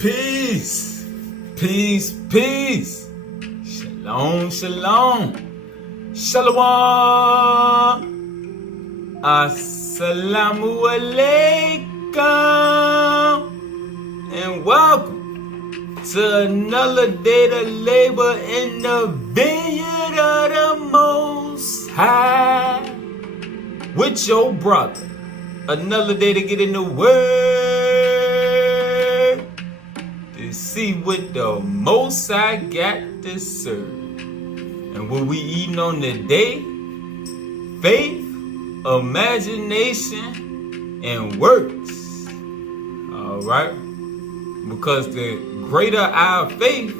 Peace, peace, peace. Shalom, shalom. Shalom. Assalamu alaikum. And welcome to another day to labor in the vineyard of the Most High. With your brother. Another day to get in the Word. To see what the Most High got to serve. And what we eating on the day? Faith, imagination, and works. Alright? Because the greater our faith,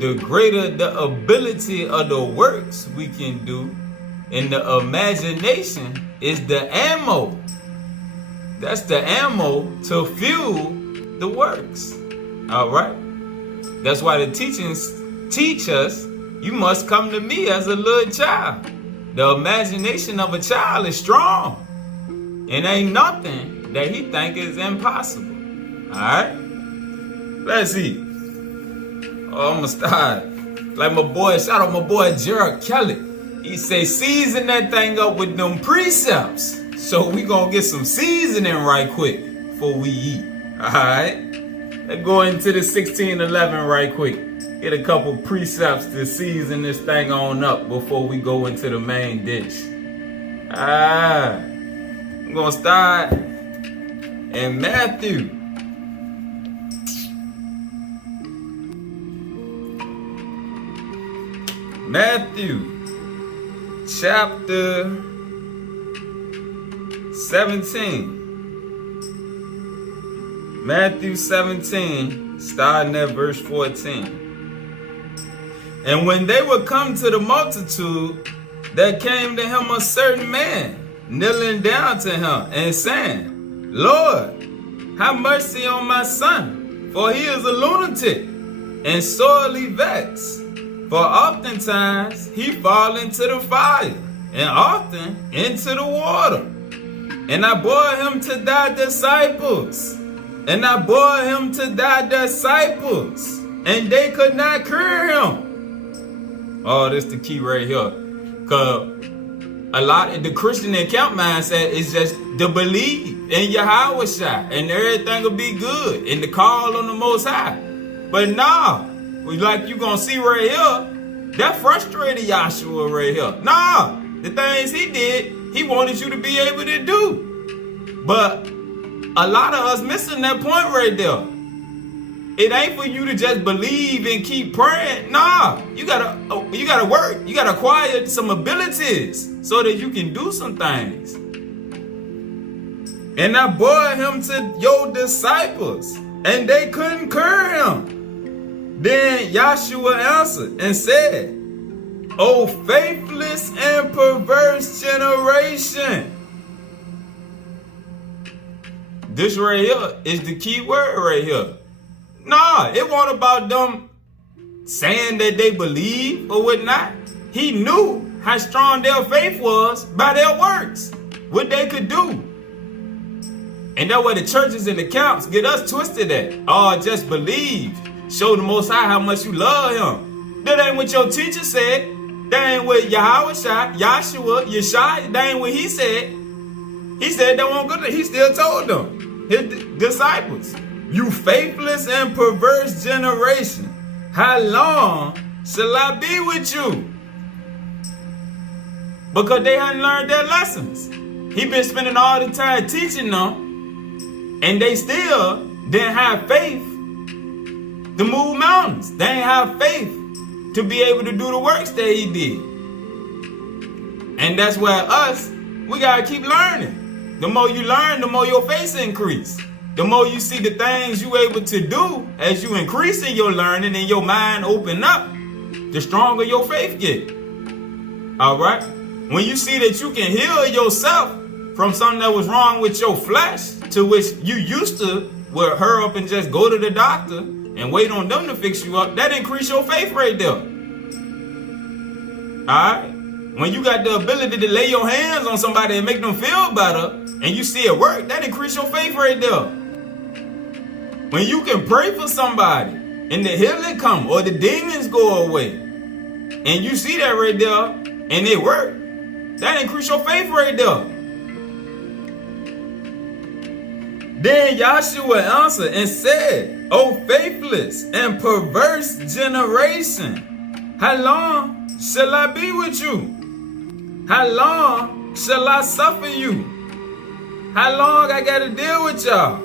the greater the ability of the works we can do. And the imagination is the ammo. That's the ammo to fuel the works. Alright? That's why the teachings teach us, you must come to me as a little child. The imagination of a child is strong. And ain't nothing that he think is impossible. Alright? Let's see. Oh, I'm gonna start. Like my boy, shout out my boy Gerald Kelly. He say season that thing up with them precepts. So we gonna get some seasoning right quick before we eat. Alright? Let's go into the 1611 right quick. Get a couple precepts to season this thing on up before we go into the main dish. I'm gonna start in Matthew. Matthew chapter 17. Matthew 17, starting at verse 14. And when they were come to the multitude, there came to him a certain man, kneeling down to him, and saying, Lord, have mercy on my son, for he is a lunatic, and sorely vexed. For oftentimes he fall into the fire, and often into the water. And I bore him to thy disciples, and they could not cure him. Oh, this the key right here. Cause a lot of the Christian account mindset is just to believe in Yahweh Shai, and everything will be good, and the call on the Most High. But nah, like you gonna see right here, that frustrated Yahshua right here. Nah, the things he did, he wanted you to be able to do. But a lot of us missing that point right there. It ain't for you to just believe and keep praying. Nah, you gotta work. You gotta acquire some abilities so that you can do some things. And I bore him to your disciples, and they couldn't cure him. Then Yahshua answered and said, O faithless and perverse generation. This right here is the key word right here. Nah, it wasn't about them saying that they believe or whatnot. He knew how strong their faith was by their works, what they could do. And that's where the churches and the camps get us twisted at. Oh, just believe. Show the Most High how much you love him. That ain't what your teacher said. That ain't what Yahweh Shai, Yahshua, Yeshai, that ain't what he said. He said that won't go there. He still told them, his disciples, you faithless and perverse generation, how long shall I be with you? Because they hadn't learned their lessons. He been spending all the time teaching them, and they still didn't have faith to move mountains. They ain't have faith to be able to do the works that he did. And that's where us, we gotta keep learning. The more you learn, the more your faith increase. The more you see the things you able to do as you increase in your learning and your mind open up, the stronger your faith get. Alright? When you see that you can heal yourself from something that was wrong with your flesh, to which you used to would hurry up and just go to the doctor and wait on them to fix you up, that increase your faith right there. Alright? When you got the ability to lay your hands on somebody and make them feel better, and you see it work, that increase your faith right there. When you can pray for somebody and the healing come or the demons go away, and you see that right there and it work, that increase your faith right there. Then Yahshua answered and said, O faithless and perverse generation, how long shall I be with you? How long shall I suffer you? How long I gotta deal with y'all?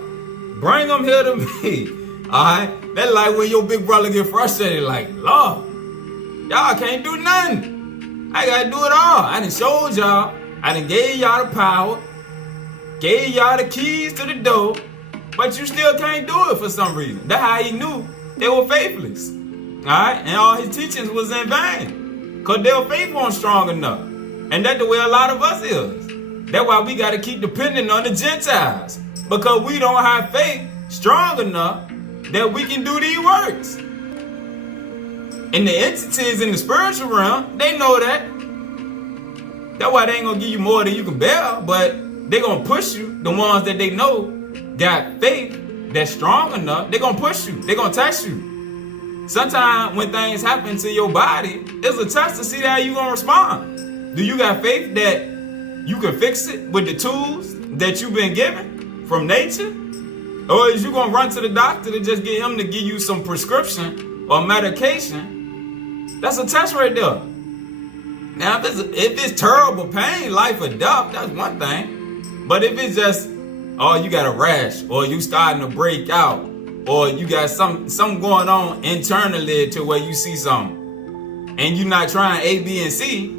Bring them here to me. Alright? That's like when your big brother get frustrated, like, Lord, y'all can't do nothing. I gotta do it all. I done showed y'all. I done gave y'all the power. Gave y'all the keys to the door. But you still can't do it for some reason. That's how he knew they were faithless. Alright? And all his teachings was in vain. Because their faith wasn't strong enough. And that's the way a lot of us is. That's why we got to keep depending on the Gentiles. Because we don't have faith strong enough that we can do these works. And the entities in the spiritual realm, they know that. That's why they ain't going to give you more than you can bear. But they going to push you. The ones that they know got faith that's strong enough, they going to push you. They going to test you. Sometimes when things happen to your body, it's a test to see how you going to respond. Do you got faith that you can fix it with the tools that you've been given from nature? Or is you going to run to the doctor to just get him to give you some prescription or medication? That's a test right there. Now, if it's terrible pain, life or death, that's one thing. But if it's just, oh, you got a rash, or you starting to break out, or you got something going on internally to where you see something, and you're not trying A, B, and C,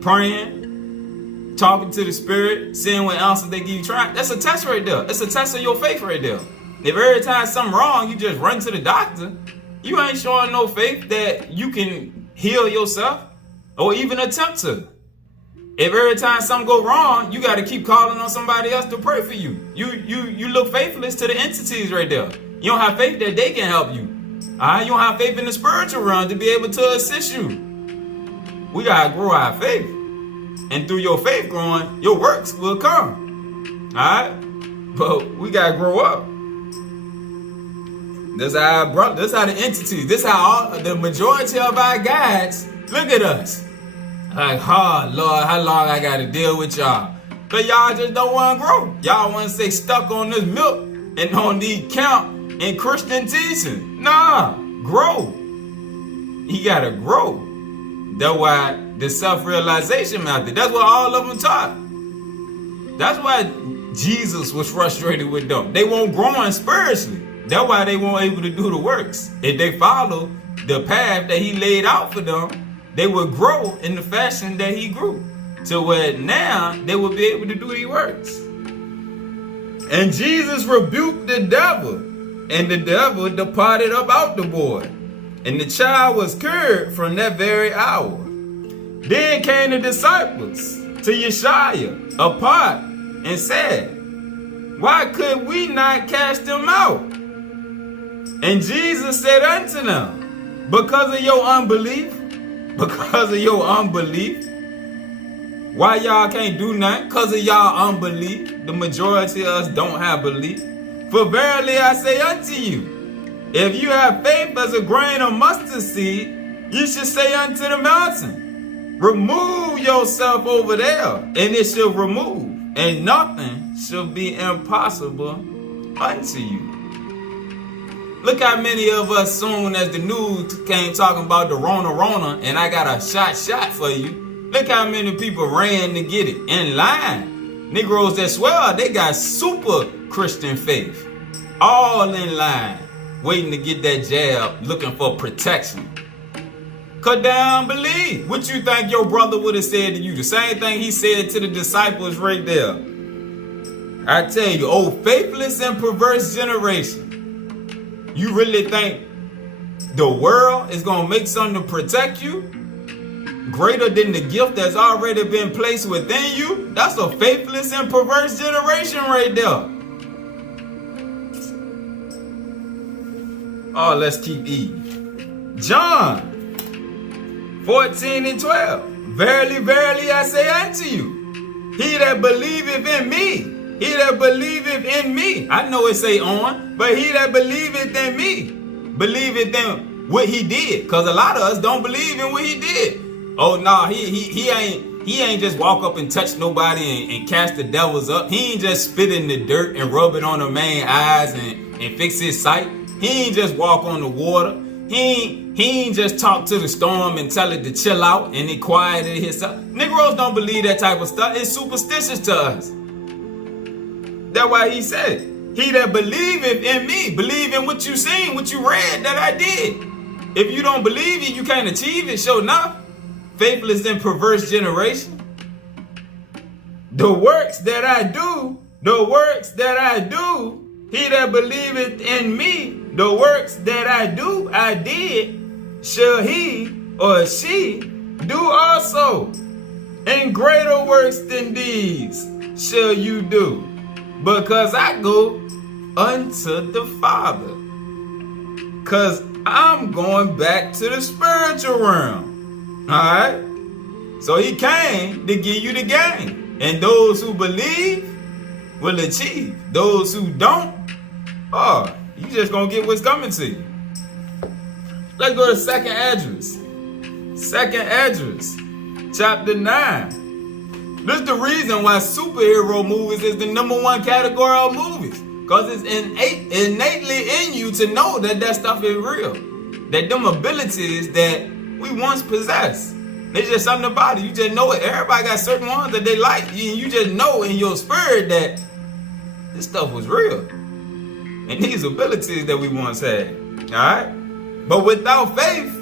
praying, talking to the spirit, seeing what answers they give you, trying, that's a test right there. It's a test of your faith right there. If every time something wrong, you just run to the doctor, you ain't showing no faith that you can heal yourself or even attempt to. If every time something go wrong, you got to keep calling on somebody else to pray for you. You look faithless to the entities right there. You don't have faith that they can help you. You don't have faith in the spiritual realm to be able to assist you. We got to grow our faith. And through your faith growing, your works will come. Alright? But we got to grow up. This how the entities, this how the majority of our guides look at us. Like, oh, Lord, how long I got to deal with y'all? But y'all just don't want to grow. Y'all want to stay stuck on this milk and on the count in Christian teaching. Nah, grow. You got to grow. That's why the self-realization method, that's what all of them taught. That's why Jesus was frustrated with them. They weren't growing spiritually. That's why they weren't able to do the works. If they follow the path that he laid out for them, they would grow in the fashion that he grew. To where now they will be able to do these works. And Jesus rebuked the devil, and the devil departed up out the boy. And the child was cured from that very hour. Then came the disciples to Yeshua apart and said, why could we not cast them out? And Jesus said unto them, because of your unbelief. Because of your unbelief. Why y'all can't do nothing? Because of y'all unbelief. The majority of us don't have belief. For verily I say unto you, if you have faith as a grain of mustard seed, you should say unto the mountain, remove yourself over there, and it shall remove, and nothing shall be impossible unto you. Look how many of us, soon as the news came talking about the Rona, and I got a shot for you, look how many people ran to get it in line. Negroes that swear they got super Christian faith, all in line, waiting to get that jab, looking for protection. Cut down, believe. What you think your brother would have said to you? The same thing he said to the disciples right there. I tell you, oh faithless and perverse generation. You really think the world is going to make something to protect you greater than the gift that's already been placed within you? That's a faithless and perverse generation right there. Oh, let's keep eating. John 14 and 12. Verily, verily, I say unto you, he that believeth in me, he that believeth in me. I know it say on, but he that believeth in me, believeth in what he did. Because a lot of us don't believe in what he did. Oh no, he ain't just walk up and touch nobody and cast the devils up. He ain't just spit in the dirt and rub it on the man's eyes and fix his sight. He ain't just walk on the water. He ain't just talk to the storm and tell it to chill out and it quieted himself. Negroes don't believe that type of stuff. It's superstitious to us. That's why he said, he that believeth in me, believe in what you seen, what you read that I did. If you don't believe it, you can't achieve it. Sure enough, faithless and perverse generation. The works that I do, he that believeth in me, the works that I do, I did, shall he or she do also. And greater works than these shall you do, because I go unto the Father. Because I'm going back to the spiritual realm. Alright? So he came to give you the game. And those who believe will achieve. Those who don't, oh, you just gonna get what's coming to you. Let's go to 2nd Esdras. 2nd Esdras, chapter 9. This is the reason why superhero movies is the #1 category of movies. Because it's innately in you to know that stuff is real. That them abilities that we once possessed. There's just something about it. You just know it. Everybody got certain ones that they like. You just know in your spirit that this stuff was real. And these abilities that we once had. Alright? But without faith,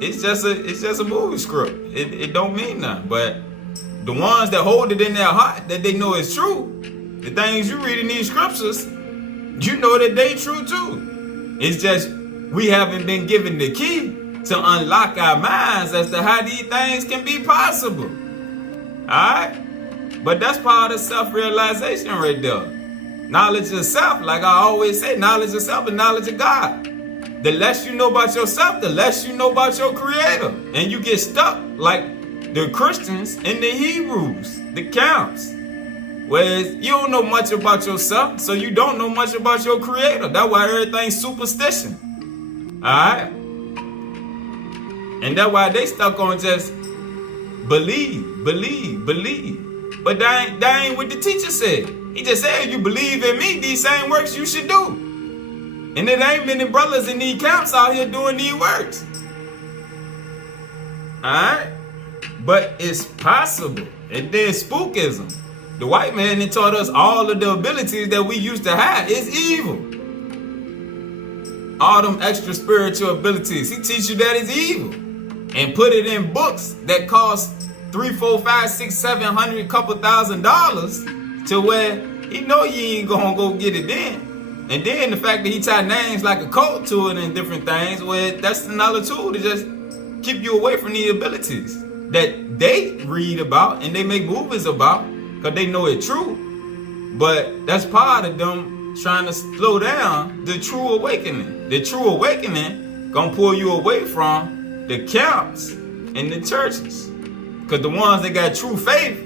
it's just a movie script. It don't mean nothing. But the ones that hold it in their heart, that they know is true, the things you read in these scriptures, you know that they true too. It's just we haven't been given the key to unlock our minds as to how these things can be possible. Alright? But that's part of self-realization right there. Knowledge of self, like I always say, knowledge of self and knowledge of God. The less you know about yourself, the less you know about your Creator. And you get stuck like the Christians and the Hebrews, the camps. Whereas you don't know much about yourself, so you don't know much about your Creator. That's why everything's superstition. Alright? And that's why they stuck on just believe. But that ain't what the teacher said. He just said, if you believe in me, these same works you should do. And there ain't many brothers in these camps out here doing these works. Alright? But it's possible. And then spookism. The white man that taught us all of the abilities that we used to have is evil. All them extra spiritual abilities. He teach you that is evil. And put it in books that cost $300, $400, $500, $600, $700, couple $1,000s to where he know you ain't gonna go get it then. And then the fact that he tied names like a cult to it and different things, where that's another tool to just keep you away from the abilities that they read about and they make movies about because they know it's true. But that's part of them trying to slow down the true awakening. The true awakening gonna pull you away from the camps and the churches. Because the ones that got true faith,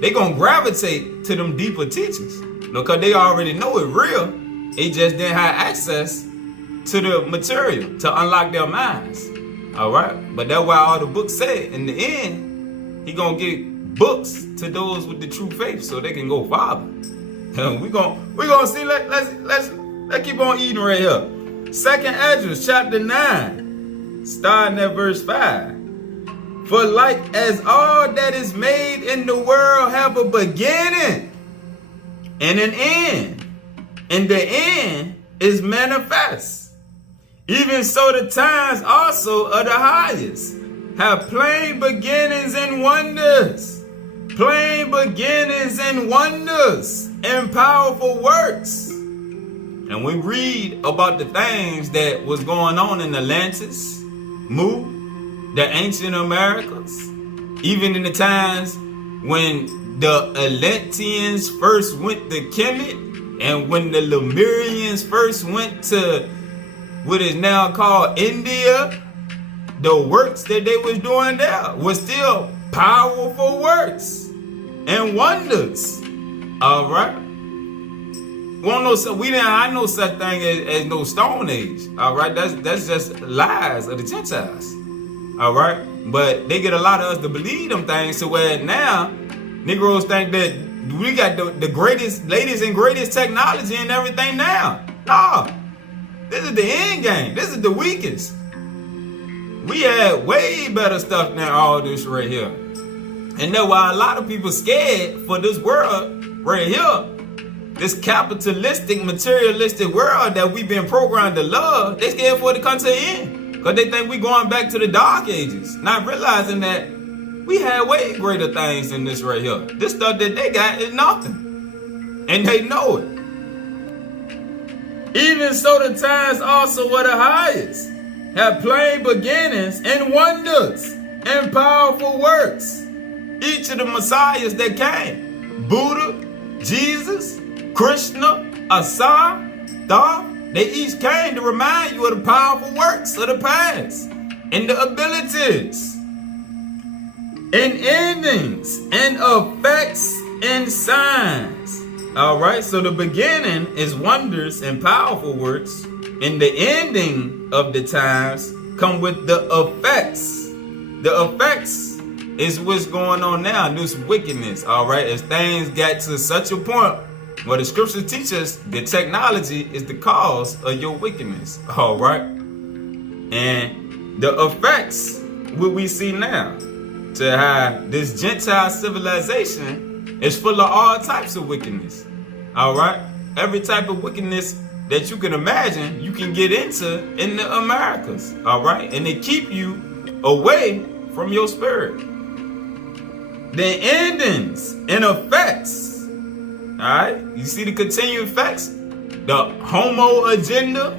they gonna gravitate to them deeper teachings. Because they already know it real. They just didn't have access to the material to unlock their minds. Alright? But that's why all the books say in the end, he gonna get books to those with the true faith so they can go farther. we gonna see, let's keep on eating right here. 2nd Esdras chapter 9, starting at verse 5. For like as all that is made in the world have a beginning and an end, and the end is manifest, even so the times also of the highest have plain beginnings and wonders, plain beginnings and wonders, and powerful works. And we read about the things that was going on in Atlantis, Mu, the ancient Americas, even in the times when the Atlanteans first went to Kemet, and when the Lemurians first went to what is now called India, the works that they was doing there was still powerful works and wonders. All right. We didn't have no such thing as no Stone Age. All right. That's just lies of the Gentiles. All right. But they get a lot of us to believe them things to where now Negroes think that we got the greatest, latest and greatest technology and everything now. No. This is the end game. This is the weakest. We had way better stuff than all this right here. And that's why a lot of people scared for this world right here. This capitalistic, materialistic world that we've been programmed to love. They scared for it to come to an end. Because they think we're going back to the dark ages. Not realizing that we had way greater things than this right here. This stuff that they got is nothing. And they know it. Even so, the times also were the highest, have plain beginnings and wonders and powerful works. Each of the messiahs that came, Buddha, Jesus, Krishna, Asa, Tha, they each came to remind you of the powerful works of the past and the abilities and endings and effects and signs. All right, so the beginning is wonders and powerful works, and the ending of the times come with the effects. The effects is what's going on now, this wickedness. All right, as things got to such a point where the scriptures teach us that technology is the cause of your wickedness. All right, and the effects what we see now to how this Gentile civilization is full of all types of wickedness. All right, every type of wickedness that you can imagine, you can get into in the Americas. All right, and they keep you away from your spirit. The endings and effects. All right, you see the continued effects. The homo agenda.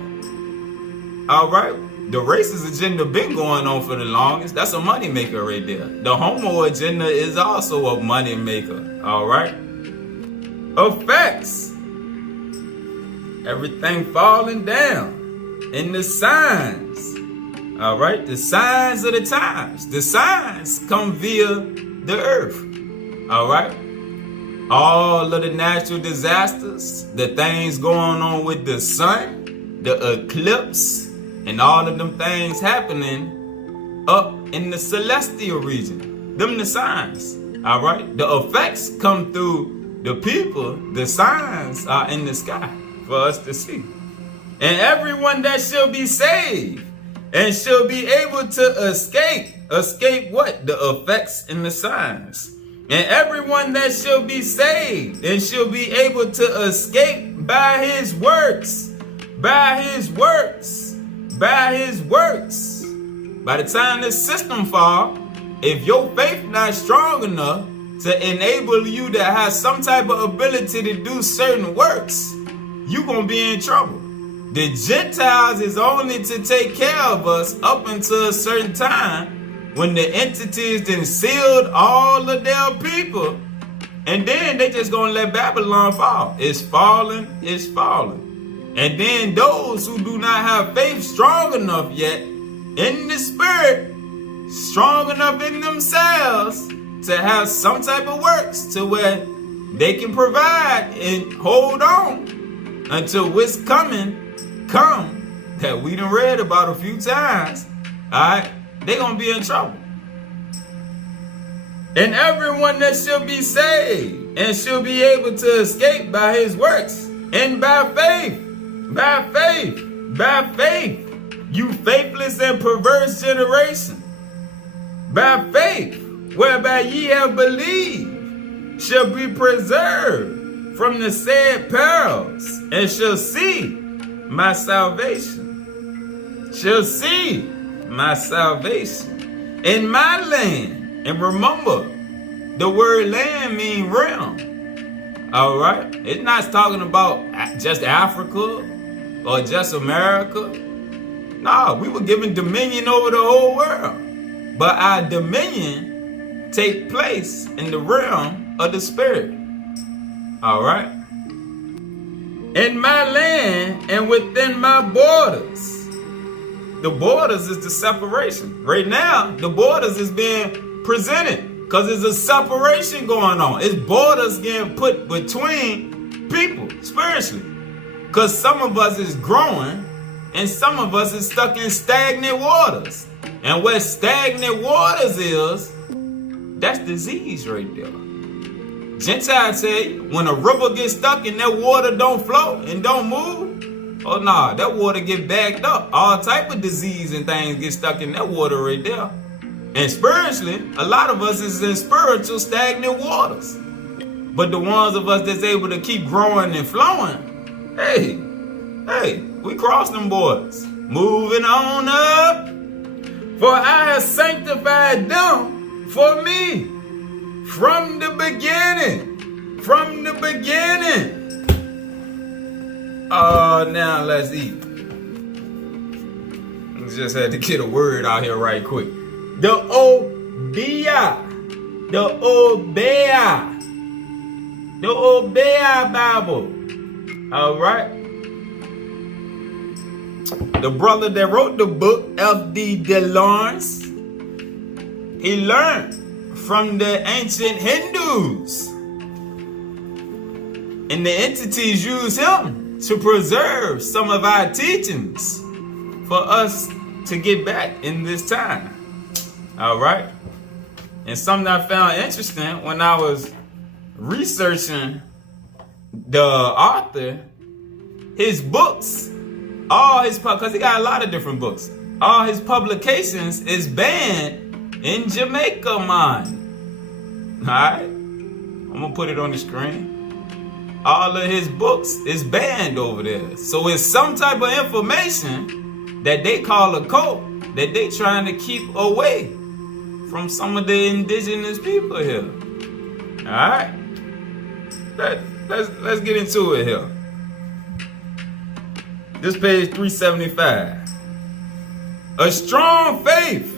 All right, the racist agenda been going on for the longest. That's a money maker right there. The homo agenda is also a money maker. All right. Effects. Everything falling down. And the signs. All right. The signs of the times. The signs come via the earth. All right. All of the natural disasters. The things going on with the sun. The eclipse. And all of them things happening up in the celestial region. Them the signs. All right. The effects come through the people. The signs are in the sky for us to see. And everyone that shall be saved and shall be able to escape. Escape what? The effects and the signs. And everyone that shall be saved and shall be able to escape by his works. By his works. By his works. By the time this system fall, if your faith not strong enough to enable you to have some type of ability to do certain works, you gonna be in trouble. The Gentiles is only to take care of us up until a certain time when the entities then sealed all of their people, and then they just gonna let Babylon fall. It's falling, it's falling. And then those who do not have faith strong enough yet in the spirit, strong enough in themselves to have some type of works to where they can provide and hold on until what's coming come that we done read about a few times. All right, they gonna be in trouble. And everyone that shall be saved and shall be able to escape by his works and by faith. By faith, you faithless and perverse generation. By faith, whereby ye have believed, shall be preserved from the said perils, and shall see my salvation. Shall see my salvation in my land. And remember, the word land means realm. All right, it's not talking about just Africa or just America. No, we were given dominion over the whole world. But our dominion take place in the realm of the spirit. All right. In my land and within my borders. The borders is the separation. Right now, the borders is being presented. Because there's a separation going on. It's borders getting put between people spiritually. Because some of us is growing and some of us is stuck in stagnant waters. And where stagnant waters is, that's disease right there. Gentile tell you, when a river gets stuck and that water don't flow and don't move, oh nah, that water get backed up. All type of disease and things get stuck in that water right there. And spiritually, a lot of us is in spiritual stagnant waters. But the ones of us that's able to keep growing and flowing, hey, we cross them borders. Moving on up. For I have sanctified them for me from the beginning. From the beginning. Now let's eat. Just had to get a word out here right quick. The Obeah Bible. All right. The brother that wrote the book, F.D. de Lawrence, he learned from the ancient Hindus. And the entities used him to preserve some of our teachings for us to get back in this time. All right. And something I found interesting when I was researching the author, his books, because he got a lot of different books, all his publications is banned in Jamaica, man. All right. I'm going to put it on the screen. All of his books is banned over there. So it's some type of information that they call a cult that they trying to keep away from some of the indigenous people here. All right. Let's get into it here. This page 375. A strong faith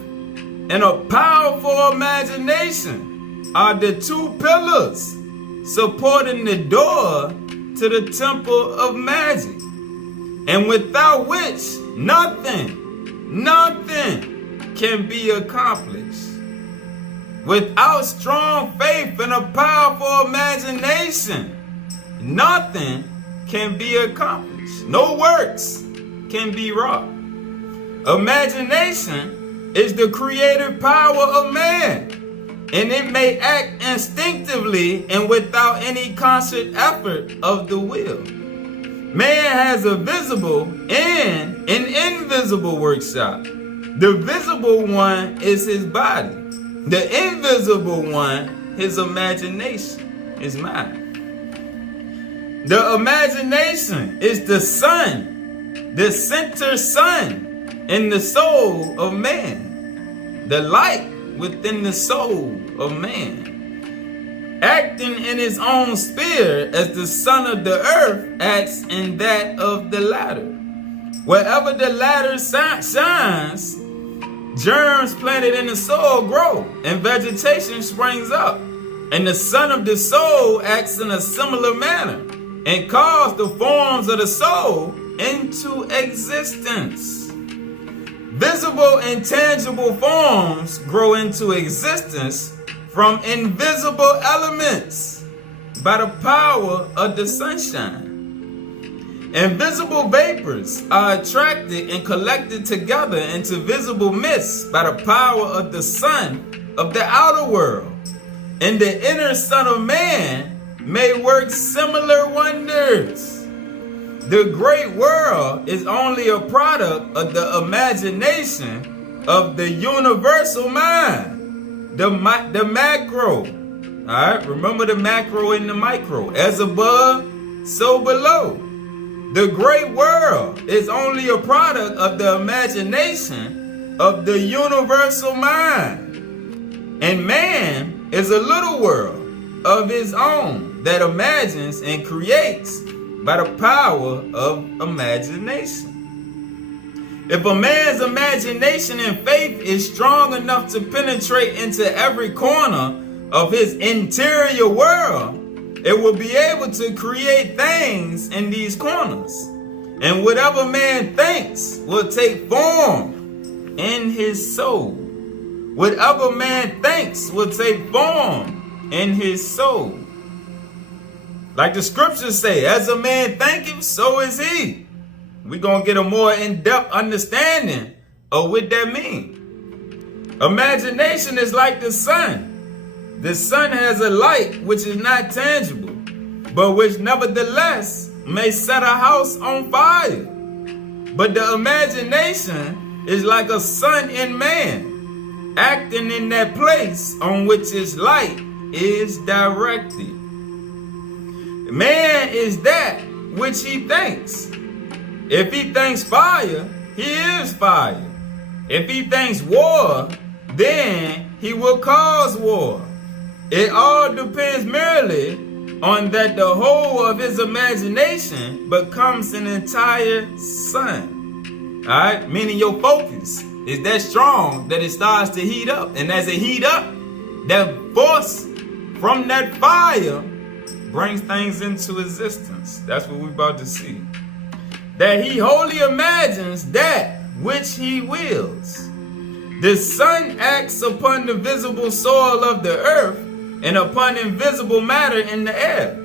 and a powerful imagination are the two pillars supporting the door to the temple of magic, and without which nothing can be accomplished. Without strong faith and a powerful imagination, nothing can be accomplished. No works can be wrought. Imagination is the creative power of man, and it may act instinctively and without any conscious effort of the will. Man has a visible and an invisible workshop. The visible one is his body. The invisible one, his imagination, his mind. The imagination is the sun, the center sun in the soul of man, the light within the soul of man, acting in his own sphere as the son of the earth acts in that of the latter. Wherever the latter shines, germs planted in the soul grow and vegetation springs up, and the son of the soul acts in a similar manner and calls the forms of the soul into existence. Visible and tangible forms grow into existence from invisible elements by the power of the sunshine. Invisible vapors are attracted and collected together into visible mists by the power of the sun of the outer world. And the inner son of man may work similar wonders. The great world is only a product of the imagination of the universal mind, the macro. All right, remember the macro and the micro. As above, so below. The great world is only a product of the imagination of the universal mind. And man is a little world of his own that imagines and creates by the power of imagination. If a man's imagination and faith is strong enough to penetrate into every corner of his interior world, it will be able to create things in these corners. And whatever man thinks will take form in his soul. Whatever man thinks will take form in his soul. Like the scriptures say, as a man thinketh, so is he. We're going to get a more in-depth understanding of what that means. Imagination is like the sun. The sun has a light which is not tangible, but which nevertheless may set a house on fire. But the imagination is like a sun in man, acting in that place on which its light is directed. Man is that which he thinks. If he thinks fire, he is fire. If he thinks war, then he will cause war. It all depends merely on that the whole of his imagination becomes an entire sun. Alright? Meaning your focus is that strong that it starts to heat up. And as it heat up, that force from that fire brings things into existence. That's what we're about to see. That he wholly imagines that which he wills. The sun acts upon the visible soil of the earth and upon invisible matter in the air.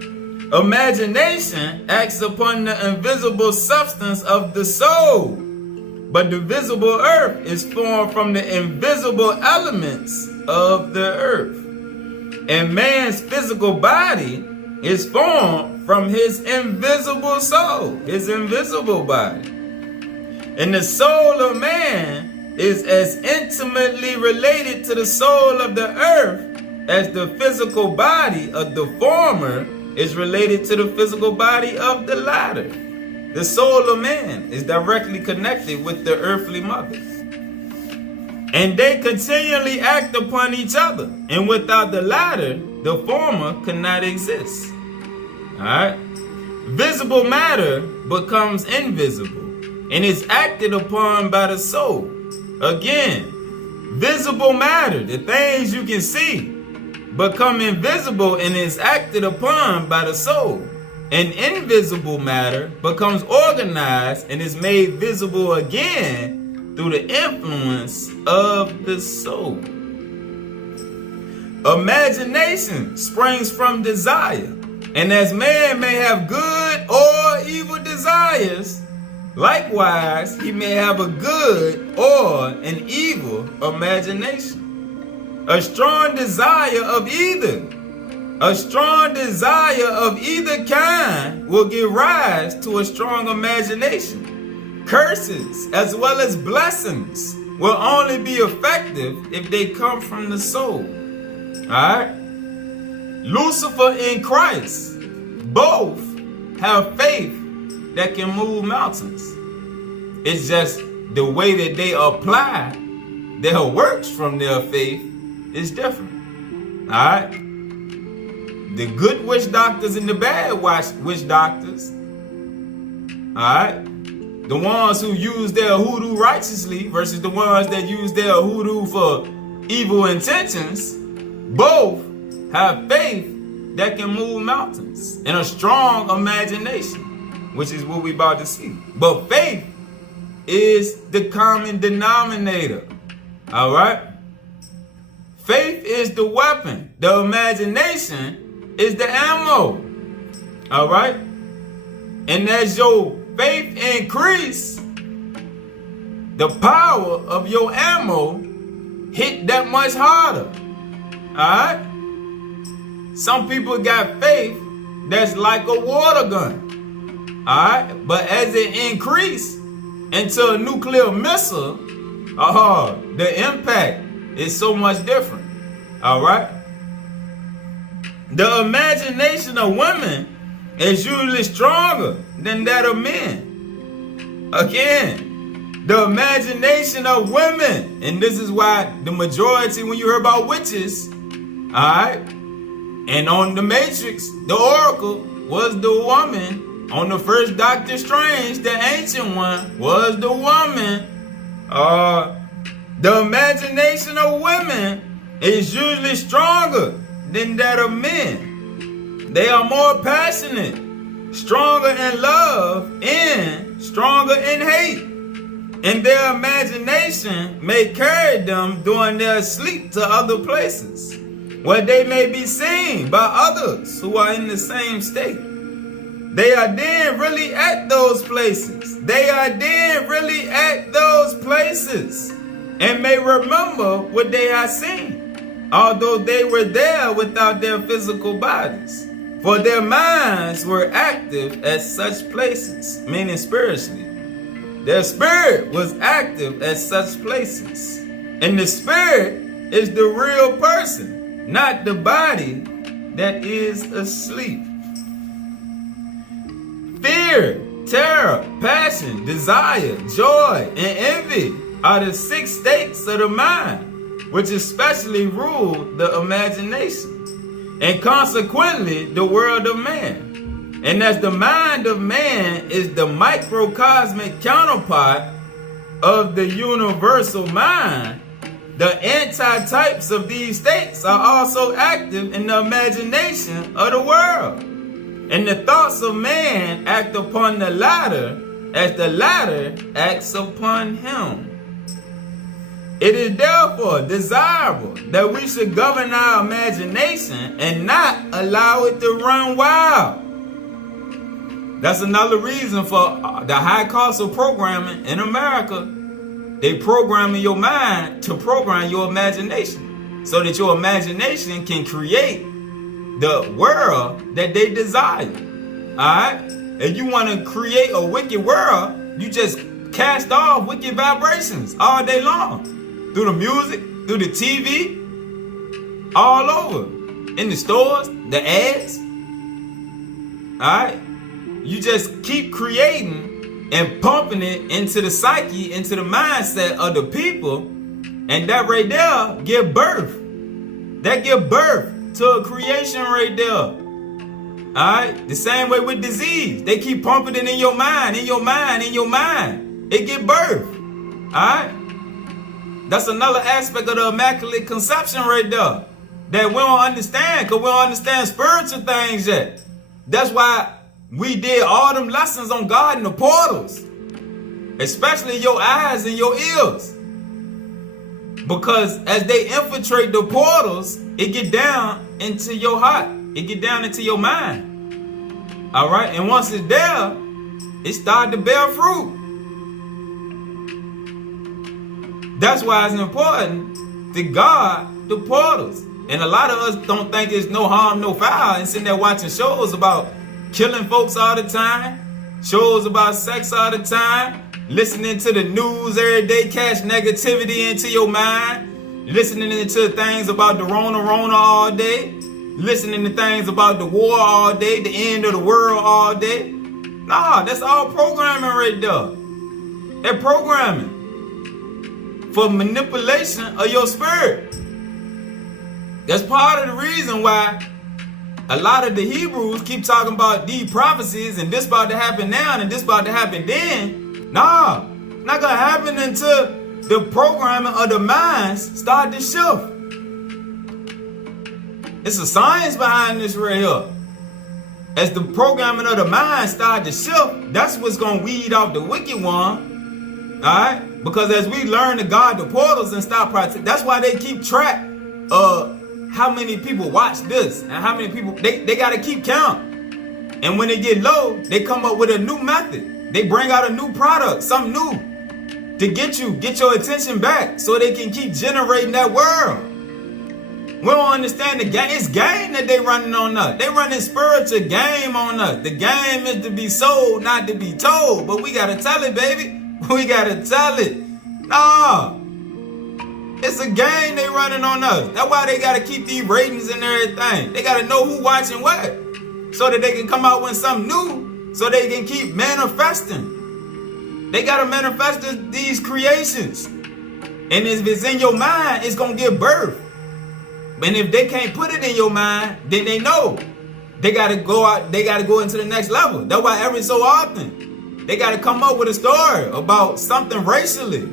Imagination acts upon the invisible substance of the soul. But the visible earth is formed from the invisible elements of the earth. And man's physical body is formed from his invisible soul, his invisible body. And the soul of man is as intimately related to the soul of the earth as the physical body of the former is related to the physical body of the latter. The soul of man is directly connected with the earthly mother. And they continually act upon each other. And without the latter, the former cannot exist. Alright? Visible matter becomes invisible and is acted upon by the soul. Again, visible matter, the things you can see, become invisible and is acted upon by the soul. And invisible matter becomes organized and is made visible again through the influence of the soul. Imagination springs from desire. And as man may have good or evil desires, likewise he may have a good or an evil imagination. A strong desire of either kind will give rise to a strong imagination. Curses as well as blessings will only be effective if they come from the soul. Alright? Lucifer and Christ both have faith that can move mountains. It's just the way that they apply their works from their faith is different. Alright? The good witch doctors and the bad witch doctors. Alright? The ones who use their hoodoo righteously versus the ones that use their hoodoo for evil intentions, both have faith that can move mountains and a strong imagination, which is what we're about to see. But faith is the common denominator. All right? Faith is the weapon. The imagination is the ammo. All right? And as your faith increase, the power of your ammo hit that much harder. All right? Some people got faith that's like a water gun. All right? But as it increase into a nuclear missile, the impact is so much different. All right? The imagination of women is usually stronger than that of men. Again, the imagination of women, and this is why the majority, when you hear about witches, all right, and on the Matrix, the Oracle was the woman. On the first Doctor Strange, the ancient one was the woman. The imagination of women is usually stronger than that of men. They are more passionate, stronger in love, and stronger in hate. And their imagination imagination may carry them during their sleep to other places, where they may be seen by others who are in the same state. They are then really at those places. They are then really at those places and may remember what they have seen, although they were there without their physical bodies. For their minds were active at such places, meaning spiritually. Their spirit was active at such places. And the spirit is the real person, not the body that is asleep. Fear, terror, passion, desire, joy, and envy are the 6 states of the mind, which especially rule the imagination, and consequently the world of man. And as the mind of man is the microcosmic counterpart of the universal mind, the antitypes of these states are also active in the imagination of the world. And the thoughts of man act upon the latter as the latter acts upon him. It is therefore desirable that we should govern our imagination and not allow it to run wild. That's another reason for the high cost of programming in America. They programming your mind to program your imagination so that your imagination can create the world that they desire. Alright? If you want to create a wicked world, you just cast off wicked vibrations all day long. Through the music, through the TV, all over. In the stores, the ads. Alright? You just keep creating and pumping it into the psyche, into the mindset of the people, and that right there give birth. That give birth to a creation right there. Alright? The same way with disease. They keep pumping it in your mind, in your mind, in your mind. It give birth. Alright? That's another aspect of the Immaculate Conception right there that we don't understand, because we don't understand spiritual things yet. That's why we did all them lessons on God and the portals, especially your eyes and your ears. Because as they infiltrate the portals, it get down into your heart. It get down into your mind. All right? And once it's there, it starts to bear fruit. That's why it's important to guard the portals. And a lot of us don't think it's no harm, no foul, and sitting there watching shows about killing folks all the time, shows about sex all the time, listening to the news every day, catch negativity into your mind, listening to things about the Rona all day, listening to things about the war all day, the end of the world all day. Nah, that's all programming right there. That programming for manipulation of your spirit. That's part of the reason why a lot of the Hebrews keep talking about these prophecies and this about to happen now and this about to happen then. Nah, it's not gonna happen until the programming of the minds start to shift. It's a science behind this right here. As the programming of the mind start to shift, that's what's gonna weed out the wicked one. Alright? Because as we learn to guard the portals and stop protecting, that's why they keep track of how many people watch this and how many people, they got to keep count. And when they get low, they come up with a new method. They bring out a new product, something new to get your attention back so they can keep generating that world. We don't understand the game. It's game that they running on us. They running spiritual game on us. The game is to be sold, not to be told. But we got to tell it, baby. We got to tell it. Nah. It's a game they running on us. That's why they got to keep these ratings and everything. They got to know who watching what so that they can come out with something new so they can keep manifesting. They got to manifest these creations. And if it's in your mind, it's going to give birth. And if they can't put it in your mind, then they know. They got to go out. They got to go into the next level. That's why every so often, they got to come up with a story about something racially.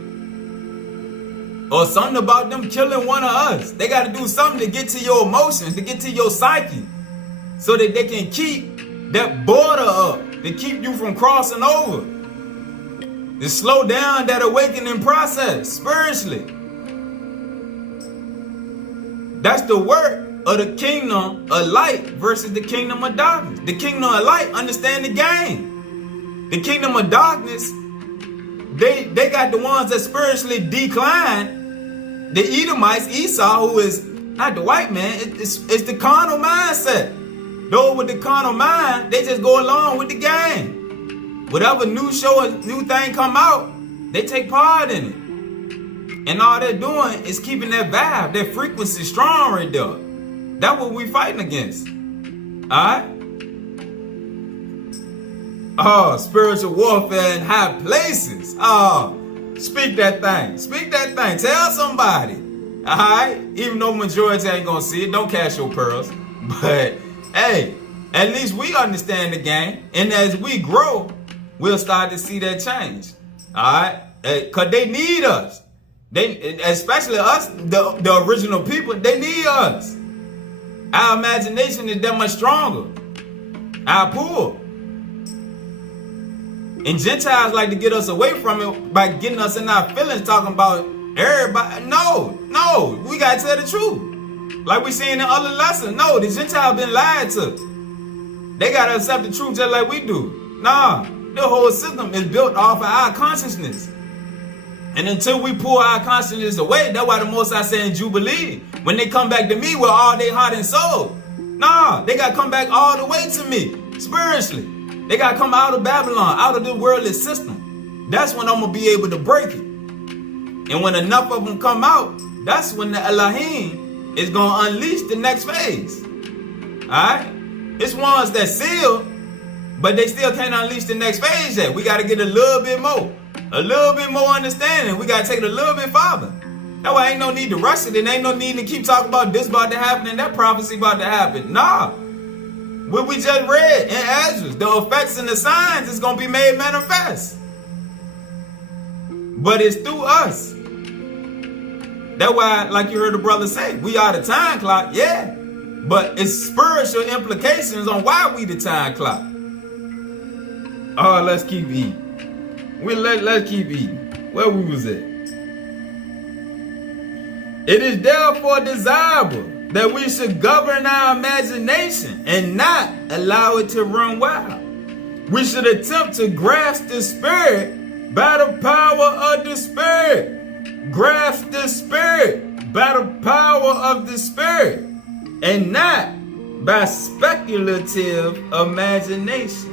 Or something about them killing one of us. They got to do something to get to your emotions, to get to your psyche. So that they can keep that border up. To keep you from crossing over. To slow down that awakening process spiritually. That's the work of the kingdom of light versus the kingdom of darkness. The kingdom of light understand the game. The kingdom of darkness, they got the ones that spiritually decline. The Edomites, Esau, who is not the white man, it's the carnal mindset. Those with the carnal mind, they just go along with the game. Whatever new show, new thing come out, they take part in it. And all they're doing is keeping that vibe, that frequency strong right there. That's what we fighting against. Alright? Oh, spiritual warfare in high places. Oh, speak that thing. Speak that thing. Tell somebody. Alright? Even though majority ain't gonna see it, don't cast your pearls. But, hey, at least we understand the game. And as we grow, we'll start to see that change. Alright? Because they need us. They, especially us, the original people, they need us. Our imagination is that much stronger. Our pull. And Gentiles like to get us away from it by getting us in our feelings, talking about everybody. No, we gotta tell the truth. Like we seen in other lessons. No, the Gentiles been lied to. They gotta accept the truth just like we do. Nah, the whole system is built off of our consciousness. And until we pull our consciousness away, that's why the Most High say in Jubilee, when they come back to me with all their heart and soul, nah, they got to come back all the way to me, spiritually. They got to come out of Babylon, out of the worldly system. That's when I'm going to be able to break it. And when enough of them come out, that's when the Elohim is going to unleash the next phase. Alright? It's ones that seal, but they still can't unleash the next phase yet. We got to get a little bit more. A little bit more understanding. We got to take it a little bit farther. That way ain't no need to rush it. And ain't no need to keep talking about this about to happen and that prophecy about to happen. Nah. What we just read in Ezra, the effects and the signs is going to be made manifest. But it's through us. That's why, like you heard the brother say, we are the time clock. Yeah. But it's spiritual implications on why we the time clock. Oh, let's keep eating. Let's keep eating. Where we was at? It is therefore desirable that we should govern our imagination and not allow it to run wild. We should attempt to grasp the Spirit by the power of the Spirit. Grasp the Spirit by the power of the Spirit and not by speculative imagination.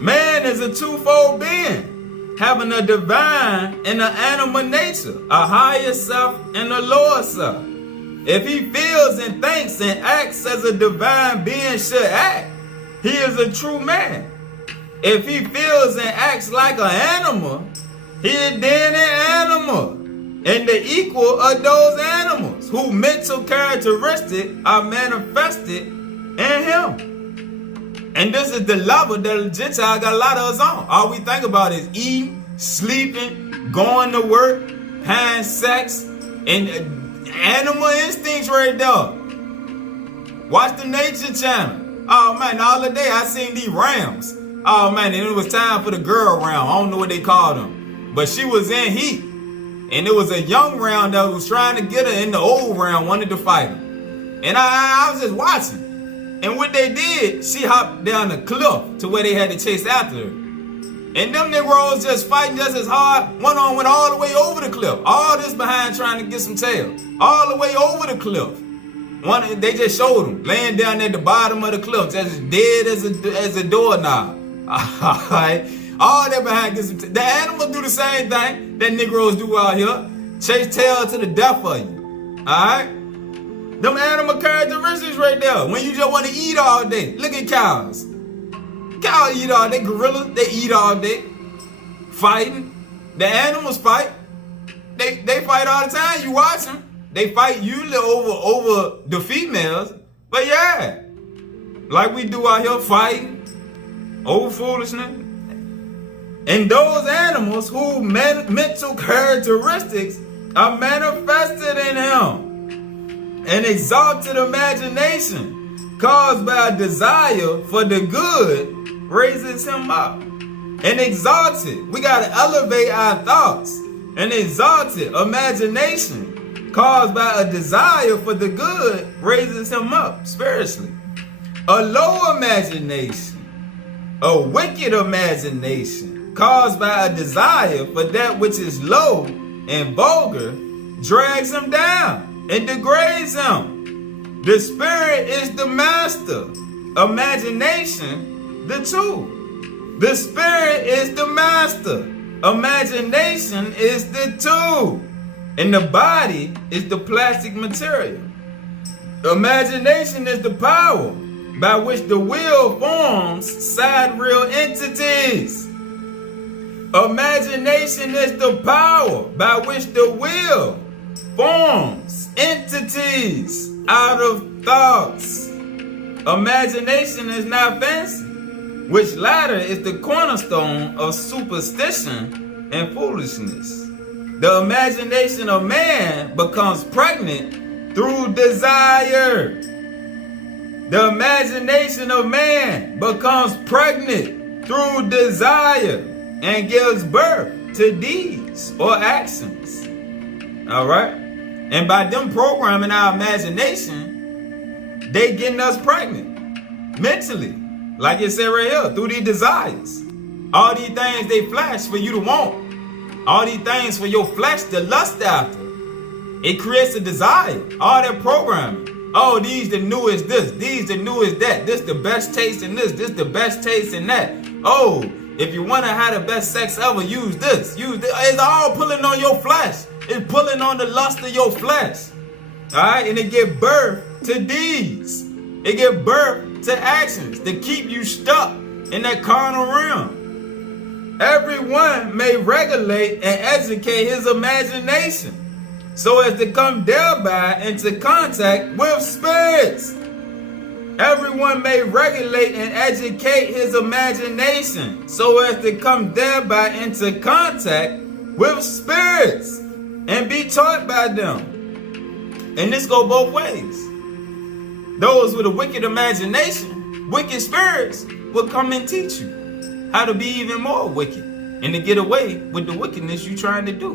Man is a twofold being, having a divine and an animal nature, a higher self and a lower self. If he feels and thinks and acts as a divine being should act, he is a true man. If he feels and acts like an animal, he is then an animal, and the equal of those animals whose mental characteristics are manifested in him. And this is the level that the Gentile got a lot of us on. All we think about is eating, sleeping, going to work, having sex, and animal instincts right there. Watch the Nature Channel. Oh man, all the day I seen these rams. Oh man, and it was time for the girl round. I don't know what they called them. But she was in heat. And it was a young round that was trying to get her, and the old round wanted to fight her. And I was just watching. And what they did, she hopped down the cliff to where they had to chase after her. And them Negroes just fighting just as hard. One on went all the way over the cliff. All this behind trying to get some tail. All the way over the cliff. They just showed them laying down at the bottom of the cliff, just dead as a doorknob. Alright. All that behind gets some tail. The animals do the same thing that Negroes do out here. Chase tail to the death of you. Alright. Them animal characteristics right there. When you just want to eat all day. Look at cows. Cows eat all day. Gorillas, they eat all day. Fighting. The animals fight. They fight all the time. You watch them. They fight usually over the females. But yeah. Like we do out here fighting. Over foolishness. And those animals whose mental characteristics are manifested in him. An exalted imagination caused by a desire for the good raises him up. and exalted. We got to elevate our thoughts. An exalted imagination caused by a desire for the good raises him up spiritually. A low imagination, a wicked imagination caused by a desire for that which is low and vulgar drags him down and degrades him. The spirit is the master, imagination the tool. The spirit is the master, imagination is the tool, and the body is the plastic material. Imagination is the power by which the will forms sidereal entities. Imagination is the power by which the will forms entities out of thoughts. Imagination is not fancy, which latter is the cornerstone of superstition and foolishness. The imagination of man becomes pregnant through desire. The imagination of man becomes pregnant through desire and gives birth to deeds or actions. All right? And by them programming our imagination, they getting us pregnant mentally. Like it said right here, through these desires. All these things they flash for you to want. All these things for your flesh to lust after. It creates a desire. All that programming. Oh, these the newest this. These the newest that. This the best taste in this. This the best taste in that. Oh, if you want to have the best sex ever, use this. Use this. It's all pulling on your flesh. It's pulling on the lust of your flesh. All right? And it give birth to deeds. It give birth to actions to keep you stuck in that carnal realm. Everyone may regulate and educate his imagination so as to come thereby into contact with spirits. Everyone may regulate and educate his imagination so as to come thereby into contact with spirits and be taught by them. And this go both ways. Those with a wicked imagination, wicked spirits, will come and teach you how to be even more wicked and to get away with the wickedness you're trying to do,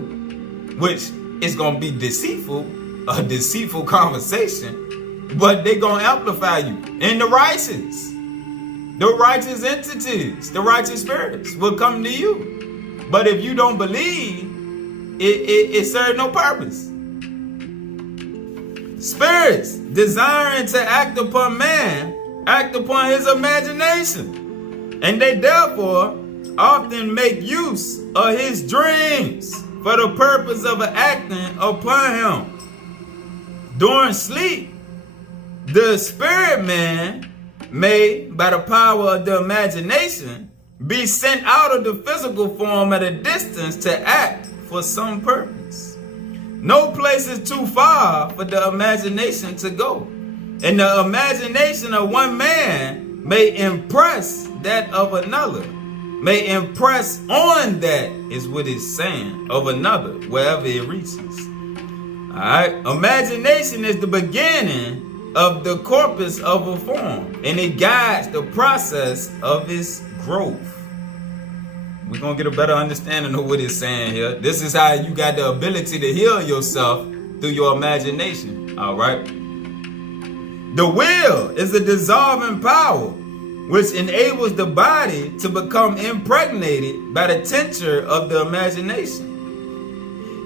which is going to be deceitful, a deceitful conversation, but they're going to amplify you. And the righteous entities, the righteous spirits will come to you. But if you don't believe, it serves no purpose. Spirits desiring to act upon man, act upon his imagination. And they therefore often make use of his dreams for the purpose of acting upon him. During sleep, the spirit man may, by the power of the imagination, be sent out of the physical form at a distance to act for some purpose. No place is too far for the imagination to go. And the imagination of one man may impress that of another. May impress on that, is what it's saying, of another, wherever it reaches. Alright? Imagination is the beginning of the corpus of a form, and it guides the process of its growth. We're going to get a better understanding of what it's saying here. This is how you got the ability to heal yourself through your imagination. All right. The will is a dissolving power which enables the body to become impregnated by the tincture of the imagination.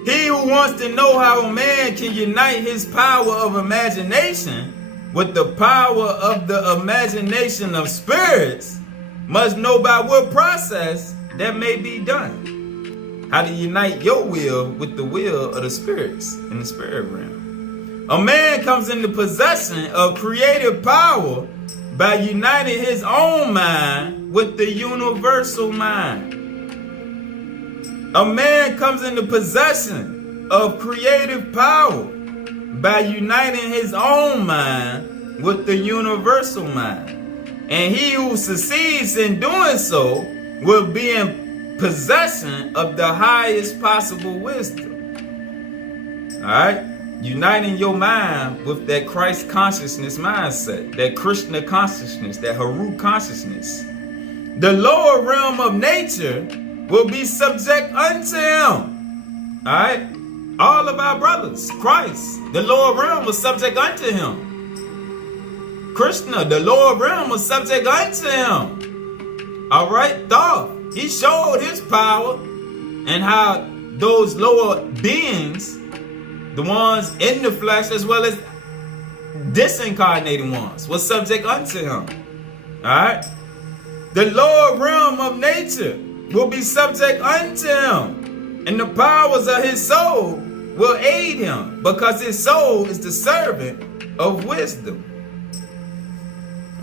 He who wants to know how a man can unite his power of imagination with the power of the imagination of spirits must know by what process that may be done. How to unite your will with the will of the spirits in the spirit realm. A man comes into possession of creative power by uniting his own mind with the universal mind. A man comes into possession of creative power by uniting his own mind with the universal mind. And he who succeeds in doing so will be in possession of the highest possible wisdom. All right? Uniting your mind with that Christ consciousness mindset, that Krishna consciousness, that Haru consciousness. The lower realm of nature will be subject unto him. All right? All of our brothers, Christ, the lower realm was subject unto him. Krishna, the lower realm was subject unto him. All right? Thoth, he showed his power and how those lower beings, the ones in the flesh as well as disincarnated ones, was subject unto him. All right? The lower realm of nature will be subject unto him, and the powers of his soul will aid him, because his soul is the servant of wisdom.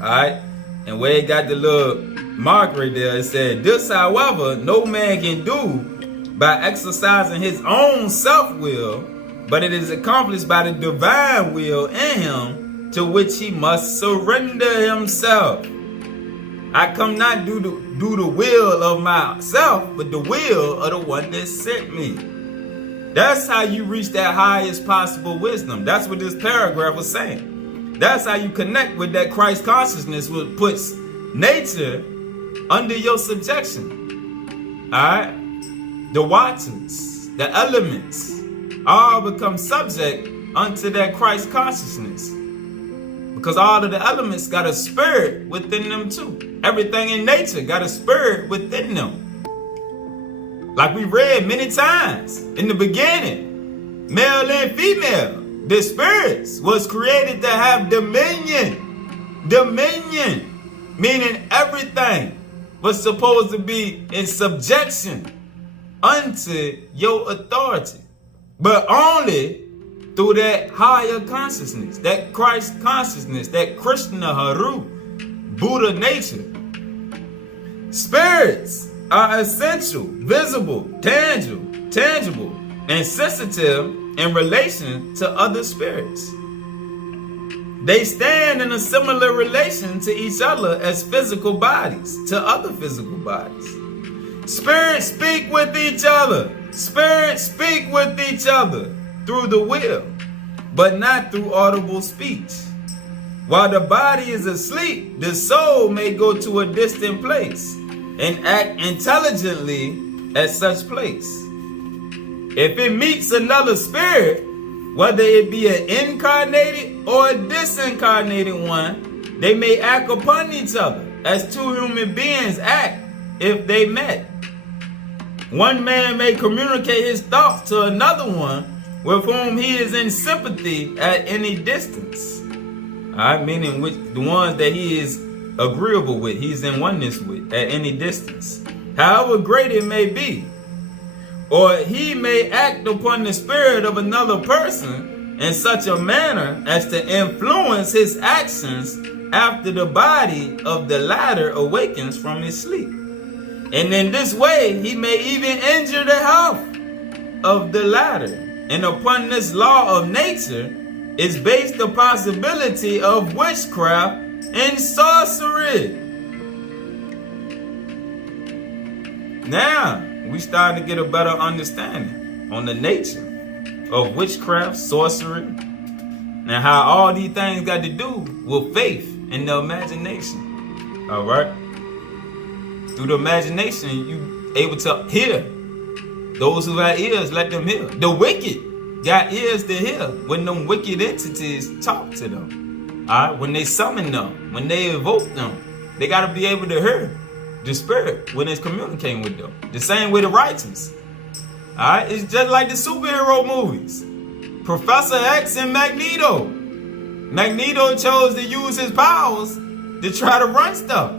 All right? And where it got the little mark right there, it said, this, however, no man can do by exercising his own self-will, but it is accomplished by the divine will in him, to which he must surrender himself. I come not do the will of myself, but the will of the one that sent me. That's how you reach that highest possible wisdom. That's what this paragraph was saying. That's how you connect with that Christ consciousness, which puts nature under your subjection. All right? The waters, the elements, all become subject unto that Christ consciousness. Because all of the elements got a spirit within them too. Everything in nature got a spirit within them. Like we read many times in the beginning, male and female, the spirits was created to have dominion. Dominion, meaning everything was supposed to be in subjection unto your authority. But only through that higher consciousness, that Christ consciousness, that Krishna Haru, Buddha nature. Spirits are essential, visible, tangible, and sensitive in relation to other spirits. They stand in a similar relation to each other as physical bodies to other physical bodies. Spirits speak with each other. Spirits speak with each other through the will, but not through audible speech. While the body is asleep, the soul may go to a distant place and act intelligently at such place. If it meets another spirit, whether it be an incarnated or a disincarnated one, they may act upon each other as two human beings act if they met. One man may communicate his thoughts to another one with whom he is in sympathy at any distance. Meaning the ones that he is agreeable with, he's in oneness with at any distance, however great it may be. Or he may act upon the spirit of another person in such a manner as to influence his actions after the body of the latter awakens from his sleep. And in this way, he may even injure the health of the latter. And upon this law of nature is based the possibility of witchcraft and sorcery. Now, we start to get a better understanding on the nature of witchcraft, sorcery, and how all these things got to do with faith and the imagination. All right? Through the imagination, you able to hear. Those who have ears, let them hear. The wicked got ears to hear when them wicked entities talk to them. All right? When they summon them, when they evoke them, they got to be able to hear the spirit when it's communicating with them. The same way the righteous. All right? It's just like the superhero movies. Professor X and Magneto. Magneto chose to use his powers to try to run stuff.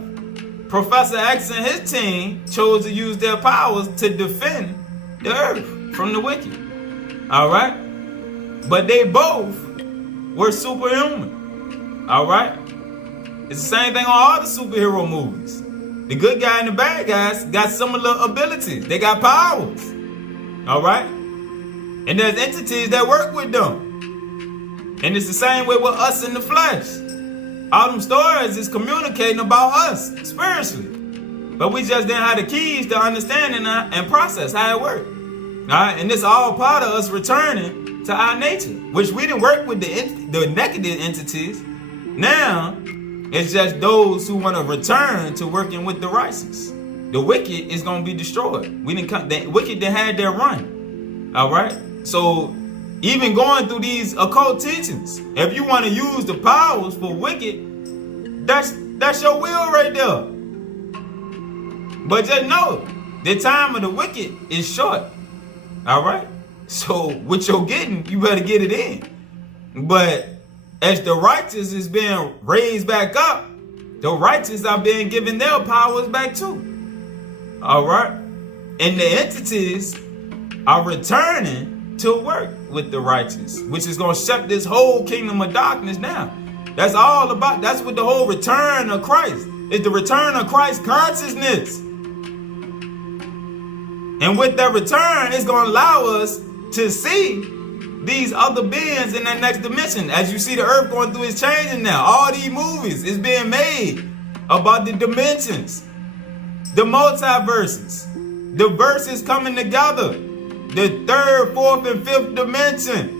Professor X and his team chose to use their powers to defend the earth from the wicked. All right? But they both were superhuman. All right? It's the same thing on all the superhero movies. The good guy and the bad guys got similar abilities. They got powers. All right? And there's entities that work with them. And it's the same way with us in the flesh. All them stories is communicating about us spiritually. But we just didn't have the keys to understanding and process how it worked. All right? And it's all part of us returning to our nature, which we didn't work with the negative entities. Now, It's just those who want to return to working with the righteous. The wicked is going to be destroyed. The wicked that had their run. All right. So even going through these occult teachings, if you want to use the powers for wicked, that's your will right there. But just know, the time of the wicked is short. All right. So what you're getting, you better get it in. But as the righteous is being raised back up, the righteous are being given their powers back too. All right. And the entities are returning to work with the righteous, which is going to shut this whole kingdom of darkness down. That's all about. That's what the whole return of Christ is. The return of Christ consciousness. And with that return, it's going to allow us to see these other beings in that next dimension. As you see the earth going through, it's changing now. All these movies is being made about the dimensions, the multiverses, the verses coming together, the third, fourth, and fifth dimension.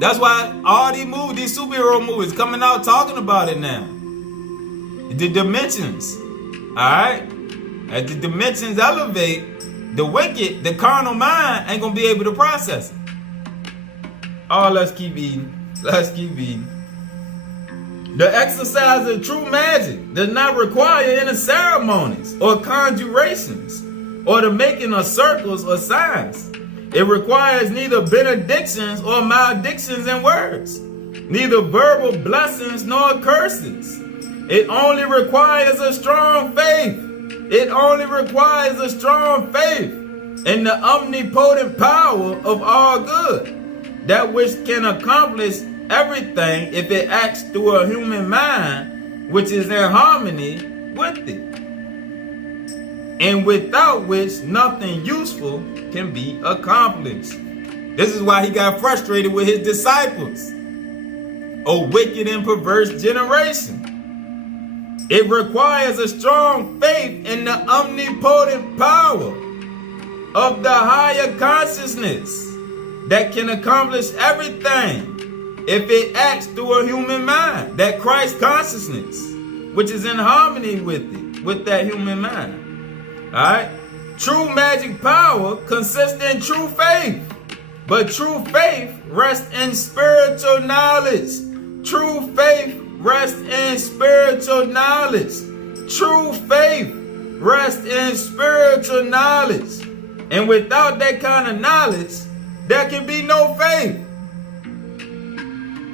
That's why all these movies, these superhero movies coming out talking about it now. The dimensions. All right? As the dimensions elevate, the wicked, the carnal mind ain't gonna be able to process it. Oh, let's keep eating. Let's keep eating. The exercise of true magic does not require any ceremonies or conjurations or the making of circles or signs. It requires neither benedictions or maledictions in words, neither verbal blessings nor curses. It only requires a strong faith. It only requires a strong faith in the omnipotent power of all good, that which can accomplish everything if it acts through a human mind which is in harmony with it, and without which nothing useful can be accomplished. This is why he got frustrated with his disciples. O wicked and perverse generation. It requires a strong faith in the omnipotent power of the higher consciousness that can accomplish everything if it acts through a human mind, that Christ consciousness, which is in harmony with it, with that human mind. All right? True magic power consists in true faith, but true faith rests in spiritual knowledge. True faith rests in spiritual knowledge. True faith rests in spiritual knowledge. And without that kind of knowledge, there can be no faith.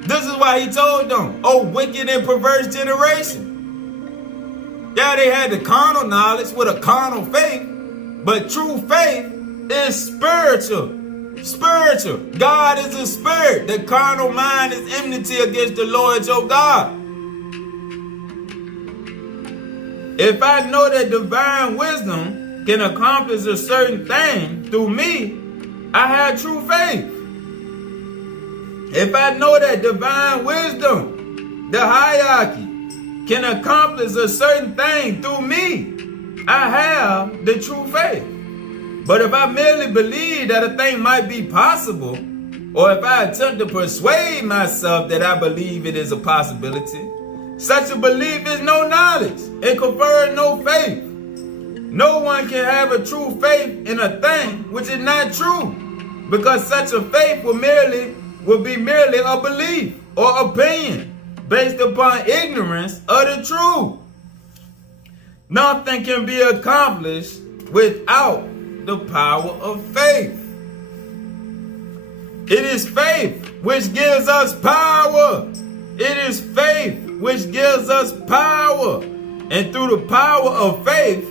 This is why he told them, oh, wicked and perverse generation. Yeah, they had the carnal knowledge with a carnal faith, but true faith is spiritual. Spiritual. God is a spirit. The carnal mind is enmity against the Lord your God. If I know that divine wisdom can accomplish a certain thing through me, I have true faith. If I know that divine wisdom, the hierarchy, can accomplish a certain thing through me, I have the true faith. But if I merely believe that a thing might be possible, or if I attempt to persuade myself that I believe it is a possibility, such a belief is no knowledge and confers no faith. No one can have a true faith in a thing which is not true, because such a faith will be merely a belief or opinion based upon ignorance of the truth. Nothing can be accomplished without the power of faith. It is faith which gives us power. It is faith which gives us power. And through the power of faith,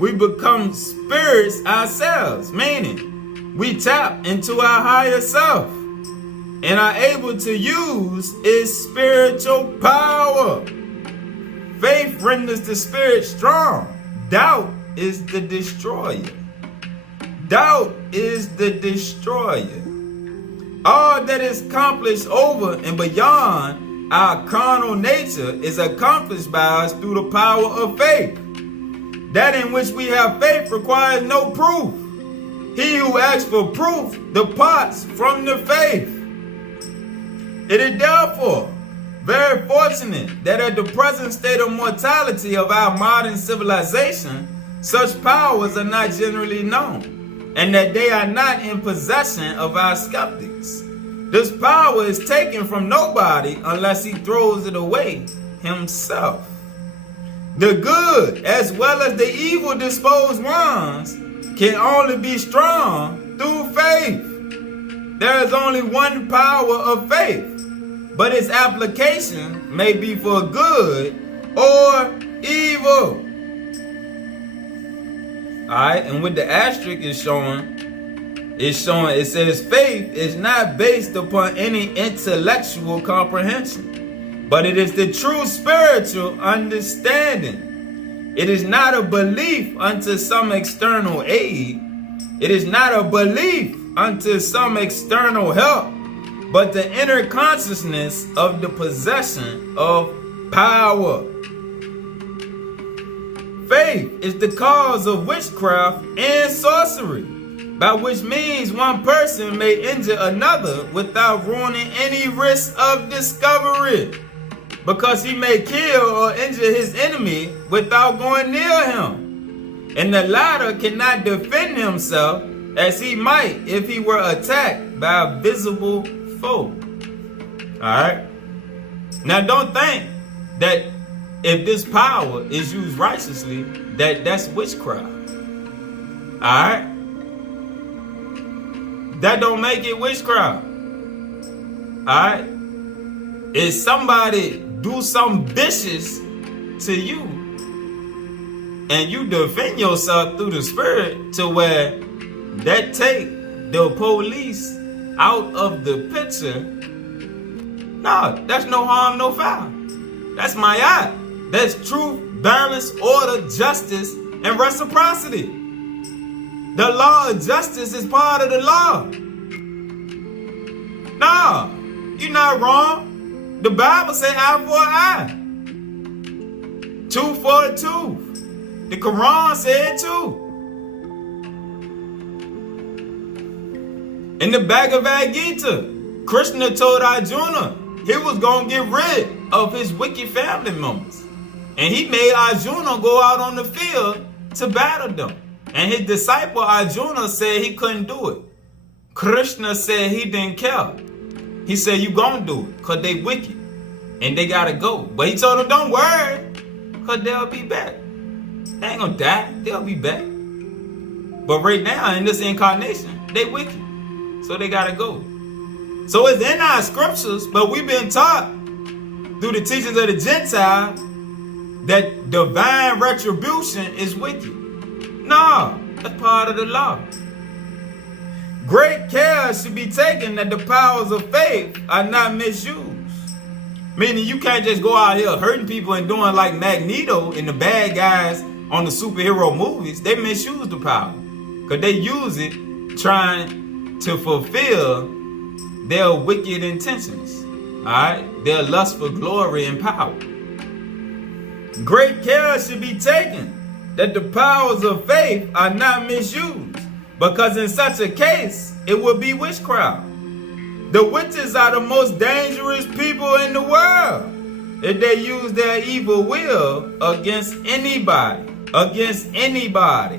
we become spirits ourselves, meaning we tap into our higher self and are able to use its spiritual power. Faith renders the spirit strong. Doubt is the destroyer. Doubt is the destroyer. All that is accomplished over and beyond our carnal nature is accomplished by us through the power of faith. That in which we have faith requires no proof. He who asks for proof departs from the faith. It is therefore very fortunate that at the present state of mortality of our modern civilization, such powers are not generally known, and that they are not in possession of our skeptics. This power is taken from nobody unless he throws it away himself. The good as well as the evil disposed ones can only be strong through faith. There is only one power of faith, but its application may be for good or evil. Alright, and with the asterisk is showing, it says faith is not based upon any intellectual comprehension, but it is the true spiritual understanding. It is not a belief unto some external aid. It is not a belief unto some external help, but the inner consciousness of the possession of power. Faith is the cause of witchcraft and sorcery, by which means one person may injure another without ruining any risk of discovery, because he may kill or injure his enemy without going near him, and the latter cannot defend himself as he might if he were attacked by a visible foe. Alright? Now don't think that if this power is used righteously, that's witchcraft. Alright? That don't make it witchcraft. Alright? If somebody do something vicious to you, and you defend yourself through the spirit to where that take the police out of the picture, no, that's no harm, no foul. That's mayat. That's truth, balance, order, justice, and reciprocity. The law of justice is part of the law. No, you're not wrong. The Bible says eye for an eye, tooth for a tooth. The Quran said it too. In the Bhagavad Gita, Krishna told Arjuna he was going to get rid of his wicked family members. And he made Arjuna go out on the field to battle them. And his disciple Arjuna said he couldn't do it. Krishna said he didn't care. He said, you gonna do it, because they wicked. And they gotta go. But he told them, don't worry, because they'll be back. They ain't gonna die, they'll be back. But right now, in this incarnation, they wicked. So they gotta go. So it's in our scriptures, but we've been taught through the teachings of the Gentile that divine retribution is wicked. No, that's part of the law. Great care should be taken that the powers of faith are not misused. Meaning you can't just go out here hurting people and doing like Magneto and the bad guys on the superhero movies. They misuse the power because they use it trying to fulfill their wicked intentions. Alright? Their lust for glory and power. Great care should be taken that the powers of faith are not misused, because in such a case, it would be witchcraft. The witches are the most dangerous people in the world if they use their evil will against anybody. Against anybody.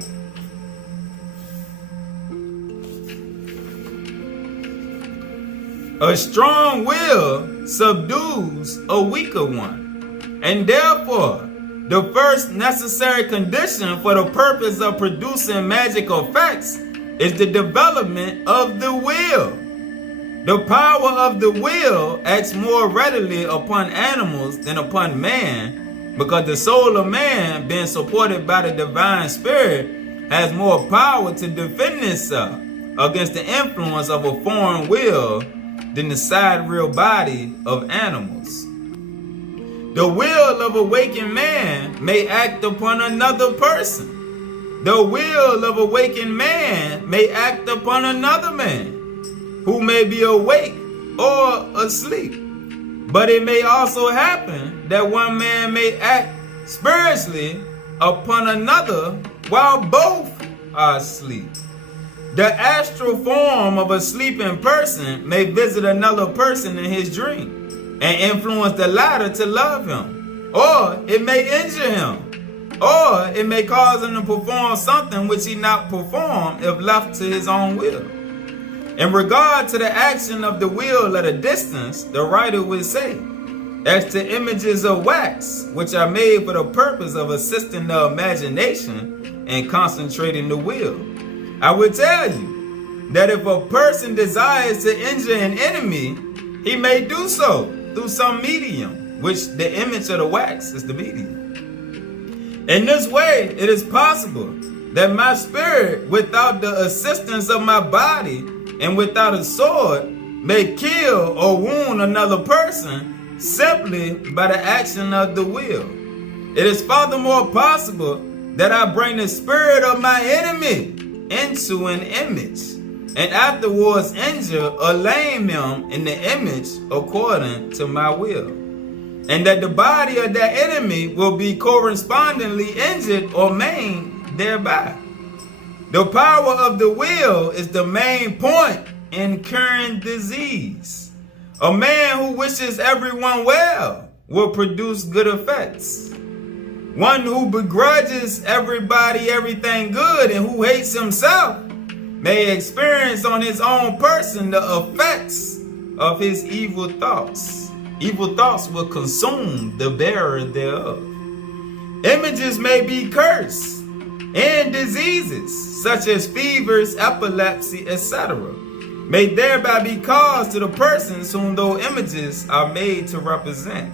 A strong will subdues a weaker one, and therefore, the first necessary condition for the purpose of producing magic effects is the development of the will. The power of the will acts more readily upon animals than upon man, because the soul of man, being supported by the divine spirit, has more power to defend itself against the influence of a foreign will than the sidereal body of animals. The will of a wakened man may act upon another person. The will of a wakened man may act upon another man, who may be awake or asleep. But it may also happen that one man may act spiritually upon another while both are asleep. The astral form of a sleeping person may visit another person in his dream. and influence the latter to love him. Or it may injure him. Or it may cause him to perform something which he not perform if left to his own will. In regard to the action of the will at a distance, the writer would say, as to images of wax, which are made for the purpose of assisting the imagination and concentrating the will. I would tell you that if a person desires to injure an enemy, he may do so through some medium, which the image of the wax is the medium. In this way, it is possible that my spirit, without the assistance of my body and without a sword, may kill or wound another person simply by the action of the will. It is furthermore possible that I bring the spirit of my enemy into an image, and afterwards injure or lame him in the image according to my will. And that the body of that enemy will be correspondingly injured or maimed thereby. The power of the will is the main point in curing disease. A man who wishes everyone well will produce good effects. One who begrudges everybody everything good and who hates himself may experience on his own person the effects of his evil thoughts. Evil thoughts will consume the bearer thereof. Images may be cursed, and diseases such as fevers, epilepsy, etc. may thereby be caused to the persons whom those images are made to represent.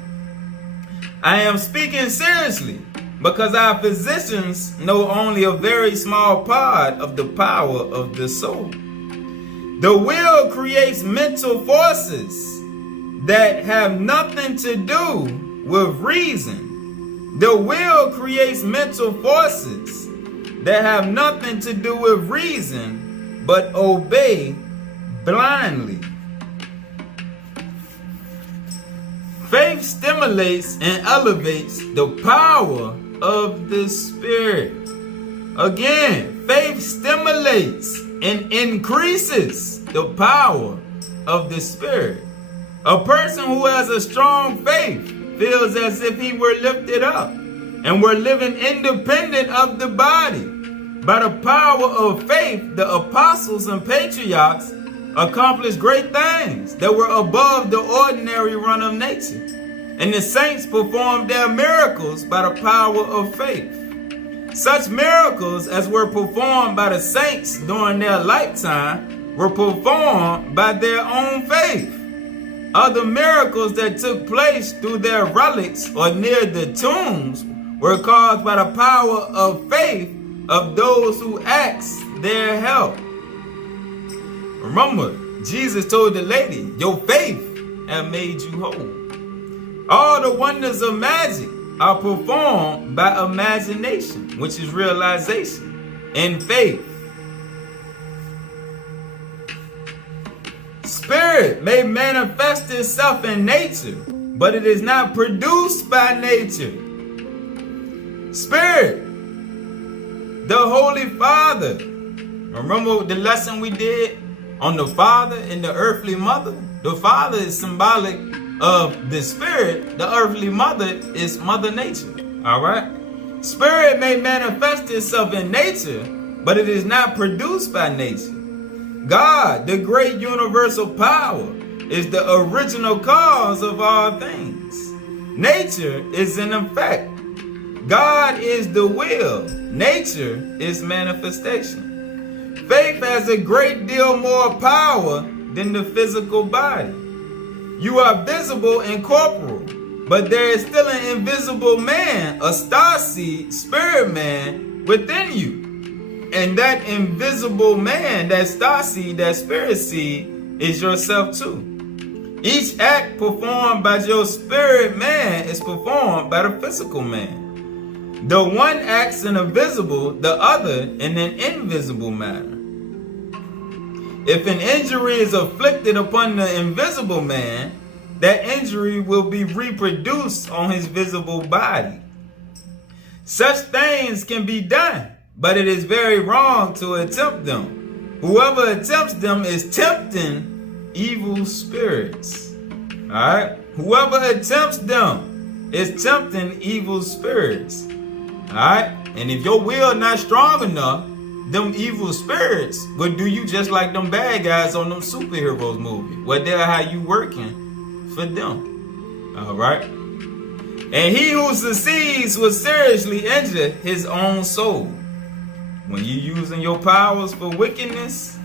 I am speaking seriously because our physicians know only a very small part of the power of the soul. The will creates mental forces that have nothing to do with reason. The will creates mental forces that have nothing to do with reason, but obey blindly. Faith stimulates and elevates the power of the Spirit. Again, faith stimulates and increases the power of the Spirit. A person who has a strong faith feels as if he were lifted up and were living independent of the body. By the power of faith, the apostles and patriarchs accomplished great things that were above the ordinary run of nature. And the saints performed their miracles by the power of faith. Such miracles as were performed by the saints during their lifetime were performed by their own faith. Other miracles that took place through their relics or near the tombs were caused by the power of faith of those who asked their help. Remember, Jesus told the lady, your faith has made you whole. All the wonders of magic are performed by imagination, which is realization, and faith. Spirit may manifest itself in nature, but it is not produced by nature. Spirit, the Holy Father. Remember the lesson we did on the Father and the earthly mother? The Father is symbolic of the Spirit. The earthly mother is Mother Nature. All right? Spirit may manifest itself in nature, but it is not produced by nature. God, the great universal power, is the original cause of all things. Nature is an effect. God is the will. Nature is manifestation. Faith has a great deal more power than the physical body. You are visible and corporal, but there is still an invisible man, a starseed spirit man within you. And that invisible man, that starseed, that spirit seed, is yourself too. Each act performed by your spirit man is performed by the physical man. The one acts in a visible, the other in an invisible manner. If an injury is afflicted upon the invisible man, that injury will be reproduced on his visible body. Such things can be done, but it is very wrong to attempt them. Whoever attempts them is tempting evil spirits. All right? Whoever attempts them is tempting evil spirits. Alright? And if your will not strong enough, them evil spirits will do you just like them bad guys on them superheroes movie, where they'll have you working for them. Alright? And he who succeeds will seriously injure his own soul. When you're using your powers for wickedness,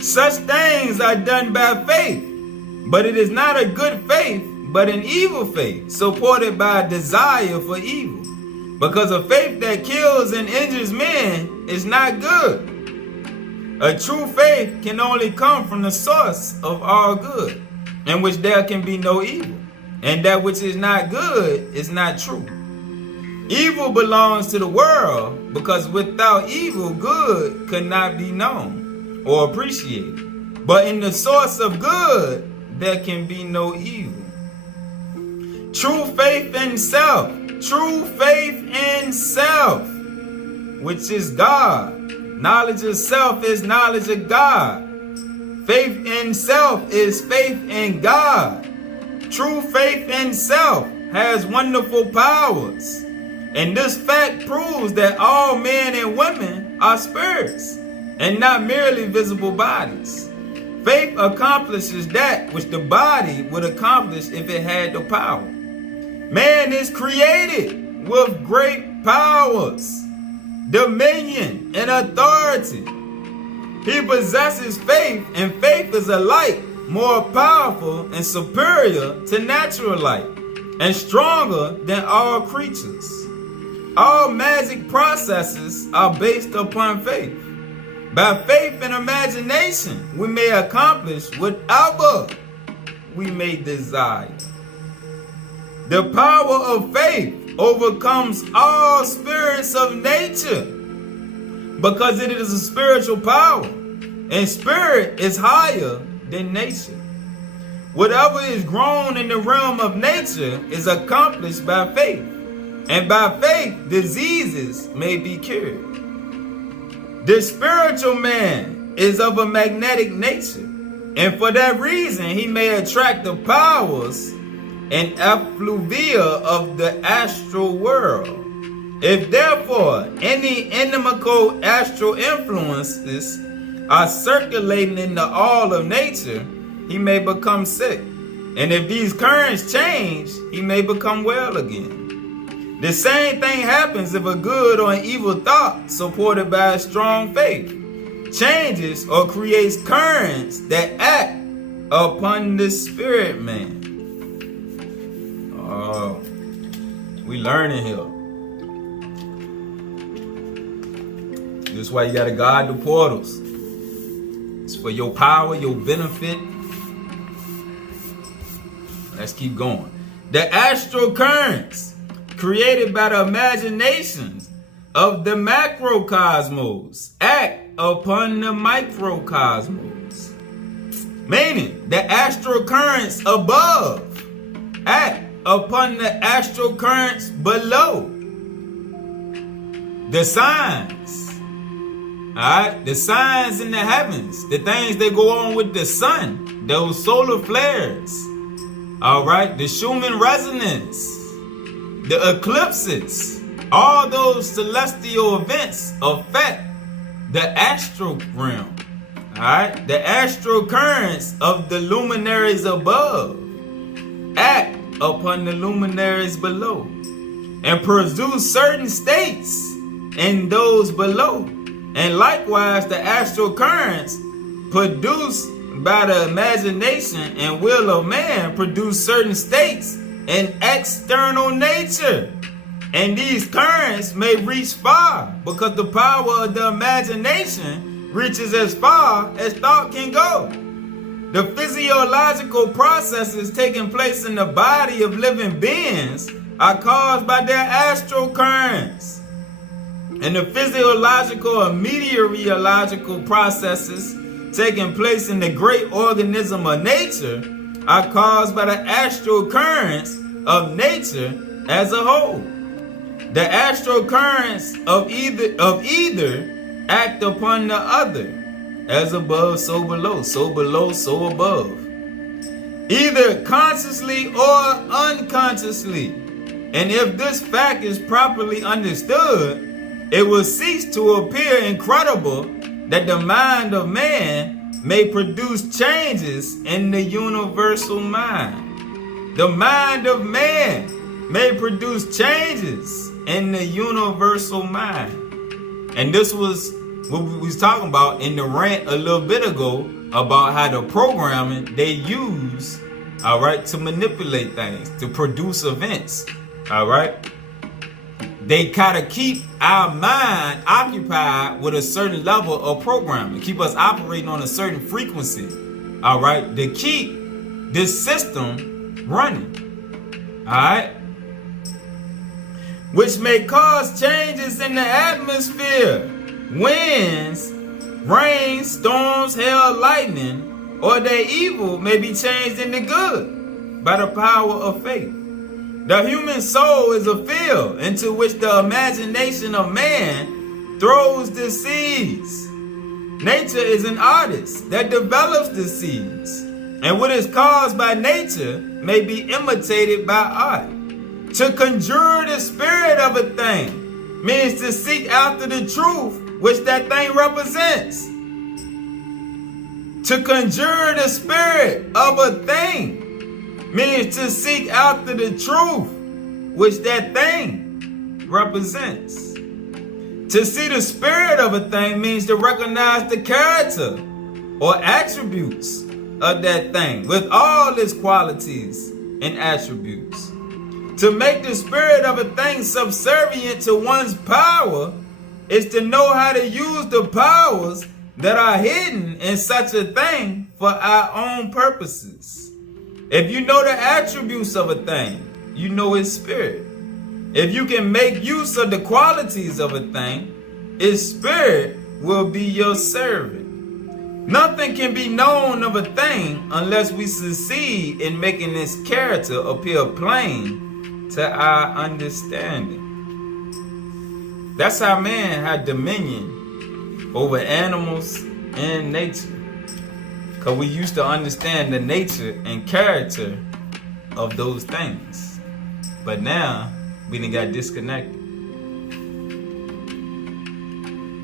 such things are done by faith, but it is not a good faith, but an evil faith, supported by a desire for evil. Because a faith that kills and injures men is not good. A true faith can only come from the source of all good, in which there can be no evil. And that which is not good is not true. Evil belongs to the world, because without evil, good could not be known or appreciated. But in the source of good, there can be no evil. True faith in self, which is God. Knowledge of self is knowledge of God. Faith in self is faith in God. True faith in self has wonderful powers. And this fact proves that all men and women are spirits and not merely visible bodies. Faith accomplishes that which the body would accomplish if it had the power. Man is created with great powers, dominion, and authority. He possesses faith, and faith is alike more powerful and superior to natural light, and stronger than all creatures. All magic processes are based upon faith. By faith and imagination, we may accomplish whatever we may desire. The power of faith overcomes all spirits of nature, because it is a spiritual power, and spirit is higher than nature. Whatever is grown in the realm of nature is accomplished by faith. And by faith, diseases may be cured. The spiritual man is of a magnetic nature, and for that reason, he may attract the powers and effluvia of the astral world. If therefore any inimical astral influences are circulating in the all of nature, he may become sick. And if these currents change, he may become well again. The same thing happens if a good or an evil thought supported by a strong faith changes or creates currents that act upon the spirit man. Oh, we learning here. This is why you gotta guard the portals. It's for your power, your benefit. Let's keep going. The astral currents created by the imaginations of the macrocosmos act upon the microcosmos. Meaning, the astral currents above act upon the astral currents below. The signs, alright, the signs in the heavens, the things that go on with the sun, those solar flares, alright, the Schumann resonance, the eclipses, all those celestial events affect the astral realm. Alright? The astral currents of the luminaries above act upon the luminaries below and produce certain states in those below. And likewise, the astral currents produced by the imagination and will of man produce certain states in external nature. And these currents may reach far because the power of the imagination reaches as far as thought can go. The physiological processes taking place in the body of living beings are caused by their astral currents. And the physiological and meteorological processes taking place in the great organism of nature are caused by the astral currents of nature as a whole. The astral currents of either act upon the other, as above, so below, so above. Either consciously or unconsciously. And if this fact is properly understood, it will cease to appear incredible that the mind of man may produce changes in the universal mind. The mind of man may produce changes in the universal mind. And this was what we was talking about in the rant a little bit ago about how the programming they use, all right, to manipulate things, to produce events, all right. They kind of keep our mind occupied with a certain level of programming, keep us operating on a certain frequency, all right, to keep this system running, all right, which may cause changes in the atmosphere, winds, rain, storms, hail, lightning, or their evil may be changed into good by the power of faith. The human soul is a field into which the imagination of man throws the seeds. Nature is an artist that develops the seeds, and what is caused by nature may be imitated by art. To conjure the spirit of a thing means to seek after the truth which that thing represents. To conjure the spirit of a thing means to seek after the truth which that thing represents. To see the spirit of a thing means to recognize the character or attributes of that thing with all its qualities and attributes. To make the spirit of a thing subservient to one's power is to know how to use the powers that are hidden in such a thing for our own purposes. If you know the attributes of a thing, you know its spirit. If you can make use of the qualities of a thing, its spirit will be your servant. Nothing can be known of a thing unless we succeed in making its character appear plain to our understanding. That's how man had dominion over animals and nature. Because we used to understand the nature and character of those things. But now, we done got disconnected.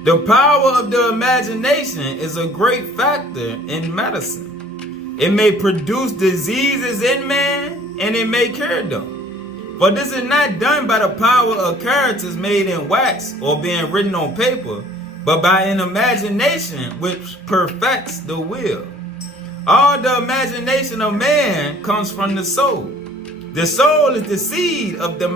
The power of the imagination is a great factor in medicine. It may produce diseases in man, and it may cure them. But this is not done by the power of characters made in wax or being written on paper, but by an imagination which perfects the will. All the imagination of man comes from the soul. The soul is the seed of the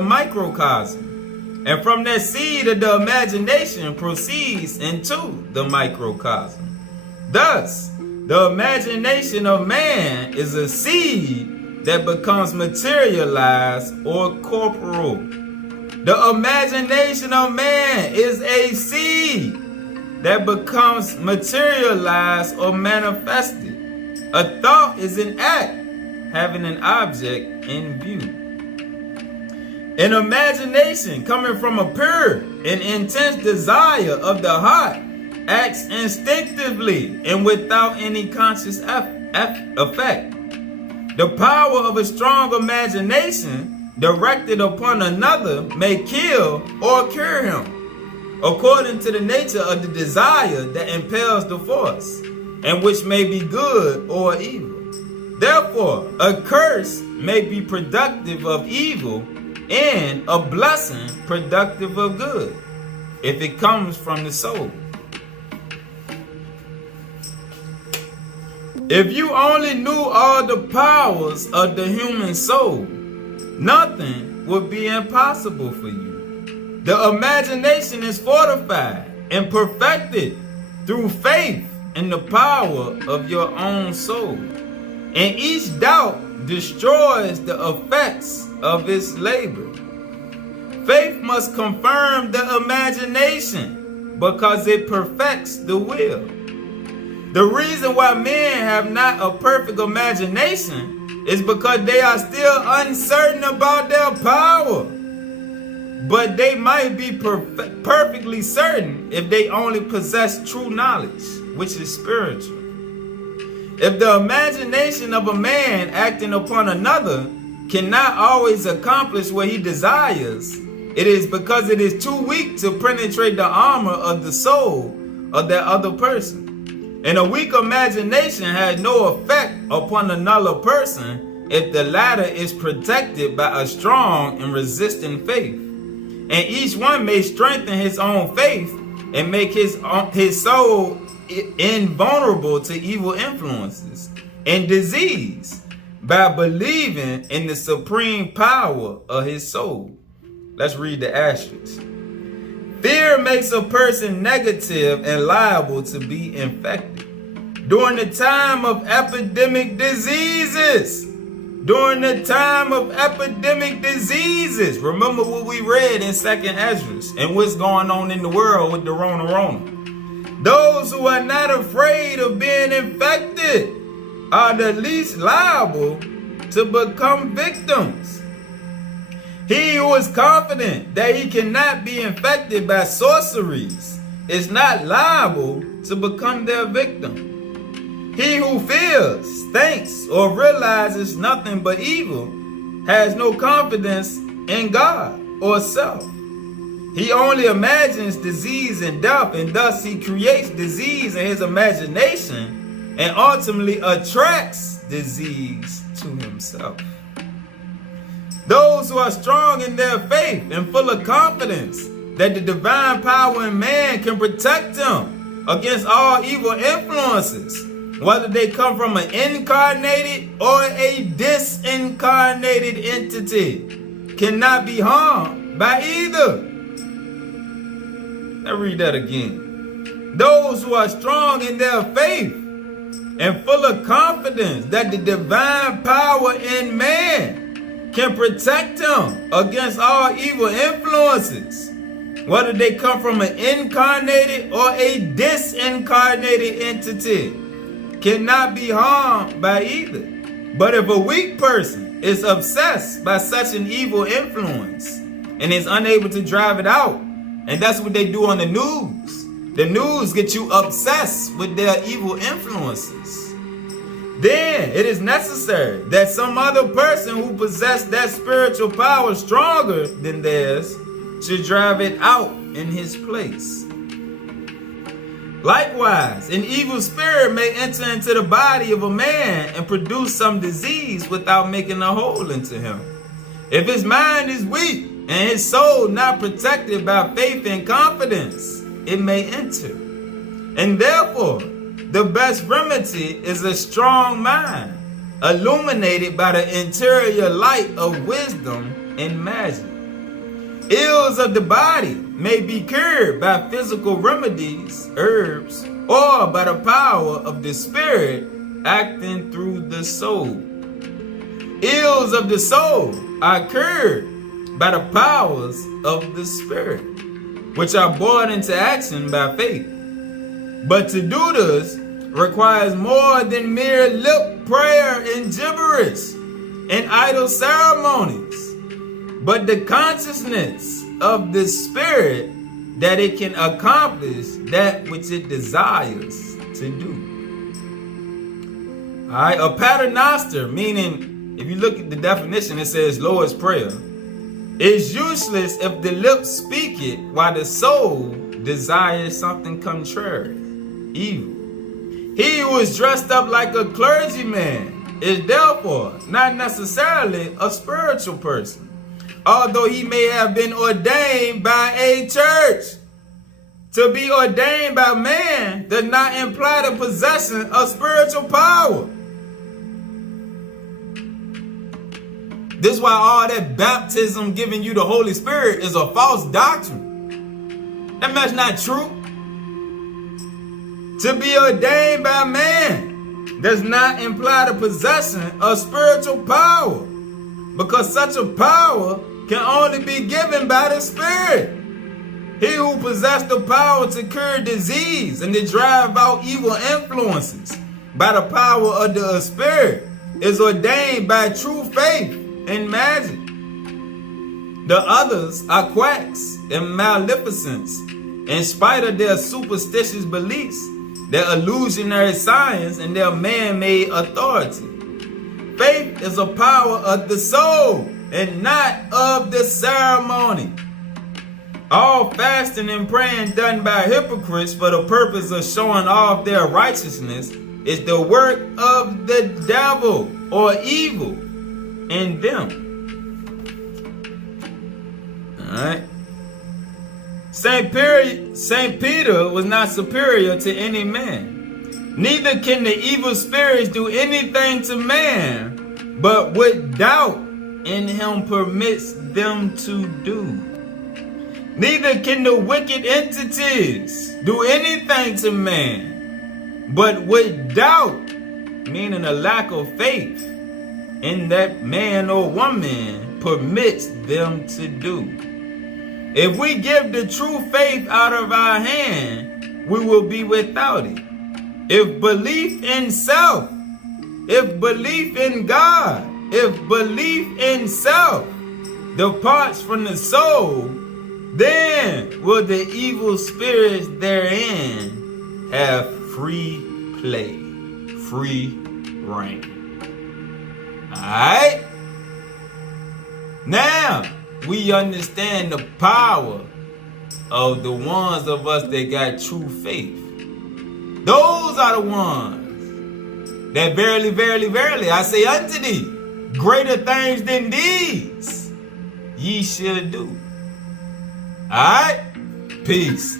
microcosm. And from that seed of the imagination proceeds into the microcosm. Thus, the imagination of man is a seed that becomes materialized or corporeal. The imagination of man is a seed that becomes materialized or manifested. A thought is an act having an object in view. An imagination coming from a pure and intense desire of the heart acts instinctively and without any conscious effect. The power of a strong imagination directed upon another may kill or cure him, according to the nature of the desire that impels the force, and which may be good or evil. Therefore, a curse may be productive of evil and a blessing productive of good, if it comes from the soul. If you only knew all the powers of the human soul, nothing would be impossible for you. The imagination is fortified and perfected through faith in the power of your own soul. And each doubt destroys the effects of its labor. Faith must confirm the imagination because it perfects the will. The reason why men have not a perfect imagination is because they are still uncertain about their power. But they might be perfectly certain if they only possess true knowledge, which is spiritual. If the imagination of a man acting upon another cannot always accomplish what he desires, it is because it is too weak to penetrate the armor of the soul of that other person. And a weak imagination has no effect upon another person if the latter is protected by a strong and resistant faith. And each one may strengthen his own faith and make his soul invulnerable to evil influences and disease by believing in the supreme power of his soul. Let's read the asterisk. Fear makes a person negative and liable to be infected. During the time of epidemic diseases, remember what we read in 2nd Esdras and what's going on in the world with the Rona. Those who are not afraid of being infected are the least liable to become victims. He who is confident that he cannot be infected by sorceries is not liable to become their victim. He who fears, thinks, or realizes nothing but evil has no confidence in God or self. He only imagines disease and death, and thus he creates disease in his imagination and ultimately attracts disease to himself. Those who are strong in their faith and full of confidence that the divine power in man can protect them against all evil influences, whether they come from an incarnated or a disincarnated entity, cannot be harmed by either. Let me read that again. Those who are strong in their faith and full of confidence that the divine power in man can protect them against all evil influences, whether they come from an incarnated or a disincarnated entity, cannot be harmed by either. But if a weak person is obsessed by such an evil influence and is unable to drive it out, and that's what they do on the news. The news gets you obsessed with their evil influences. Then it is necessary that some other person who possesses that spiritual power stronger than theirs should drive it out in his place. Likewise, an evil spirit may enter into the body of a man and produce some disease without making a hole into him. If his mind is weak and his soul not protected by faith and confidence, it may enter. And therefore, the best remedy is a strong mind, illuminated by the interior light of wisdom and magic. Ills of the body may be cured by physical remedies, herbs, or by the power of the spirit acting through the soul. Ills of the soul are cured by the powers of the spirit, which are brought into action by faith. But to do this requires more than mere lip prayer and gibberish and idle ceremonies, but the consciousness of the spirit that it can accomplish that which it desires to do. All right, a paternoster, meaning if you look at the definition, it says Lord's Prayer, is useless if the lips speak it while the soul desires something contrary, evil. He who is dressed up like a clergyman is therefore not necessarily a spiritual person, although he may have been ordained by a church. To be ordained by man does not imply the possession of spiritual power. This is why all that baptism giving you the Holy Spirit is a false doctrine. That's not true. To be ordained by man does not imply the possession of spiritual power, because such a power can only be given by the Spirit. He who possessed the power to cure disease and to drive out evil influences by the power of the Spirit is ordained by true faith and magic. The others are quacks and maleficents in spite of their superstitious beliefs their illusionary science, and their man-made authority. Faith is a power of the soul and not of the ceremony. All fasting and praying done by hypocrites for the purpose of showing off their righteousness is the work of the devil or evil in them. Alright. Saint Peter was not superior to any man. Neither can the evil spirits do anything to man, but what doubt in him permits them to do. Neither can the wicked entities do anything to man, but with doubt, meaning a lack of faith in that man or woman, permits them to do. If we give the true faith out of our hand, we will be without it. If belief in self, if belief in God, if belief in self departs from the soul, then will the evil spirits therein have free play, free reign. Alright? Now, we understand the power of the ones of us that got true faith. Those are the ones that verily, verily, verily, I say unto thee, greater things than these ye shall do. Alright? Peace.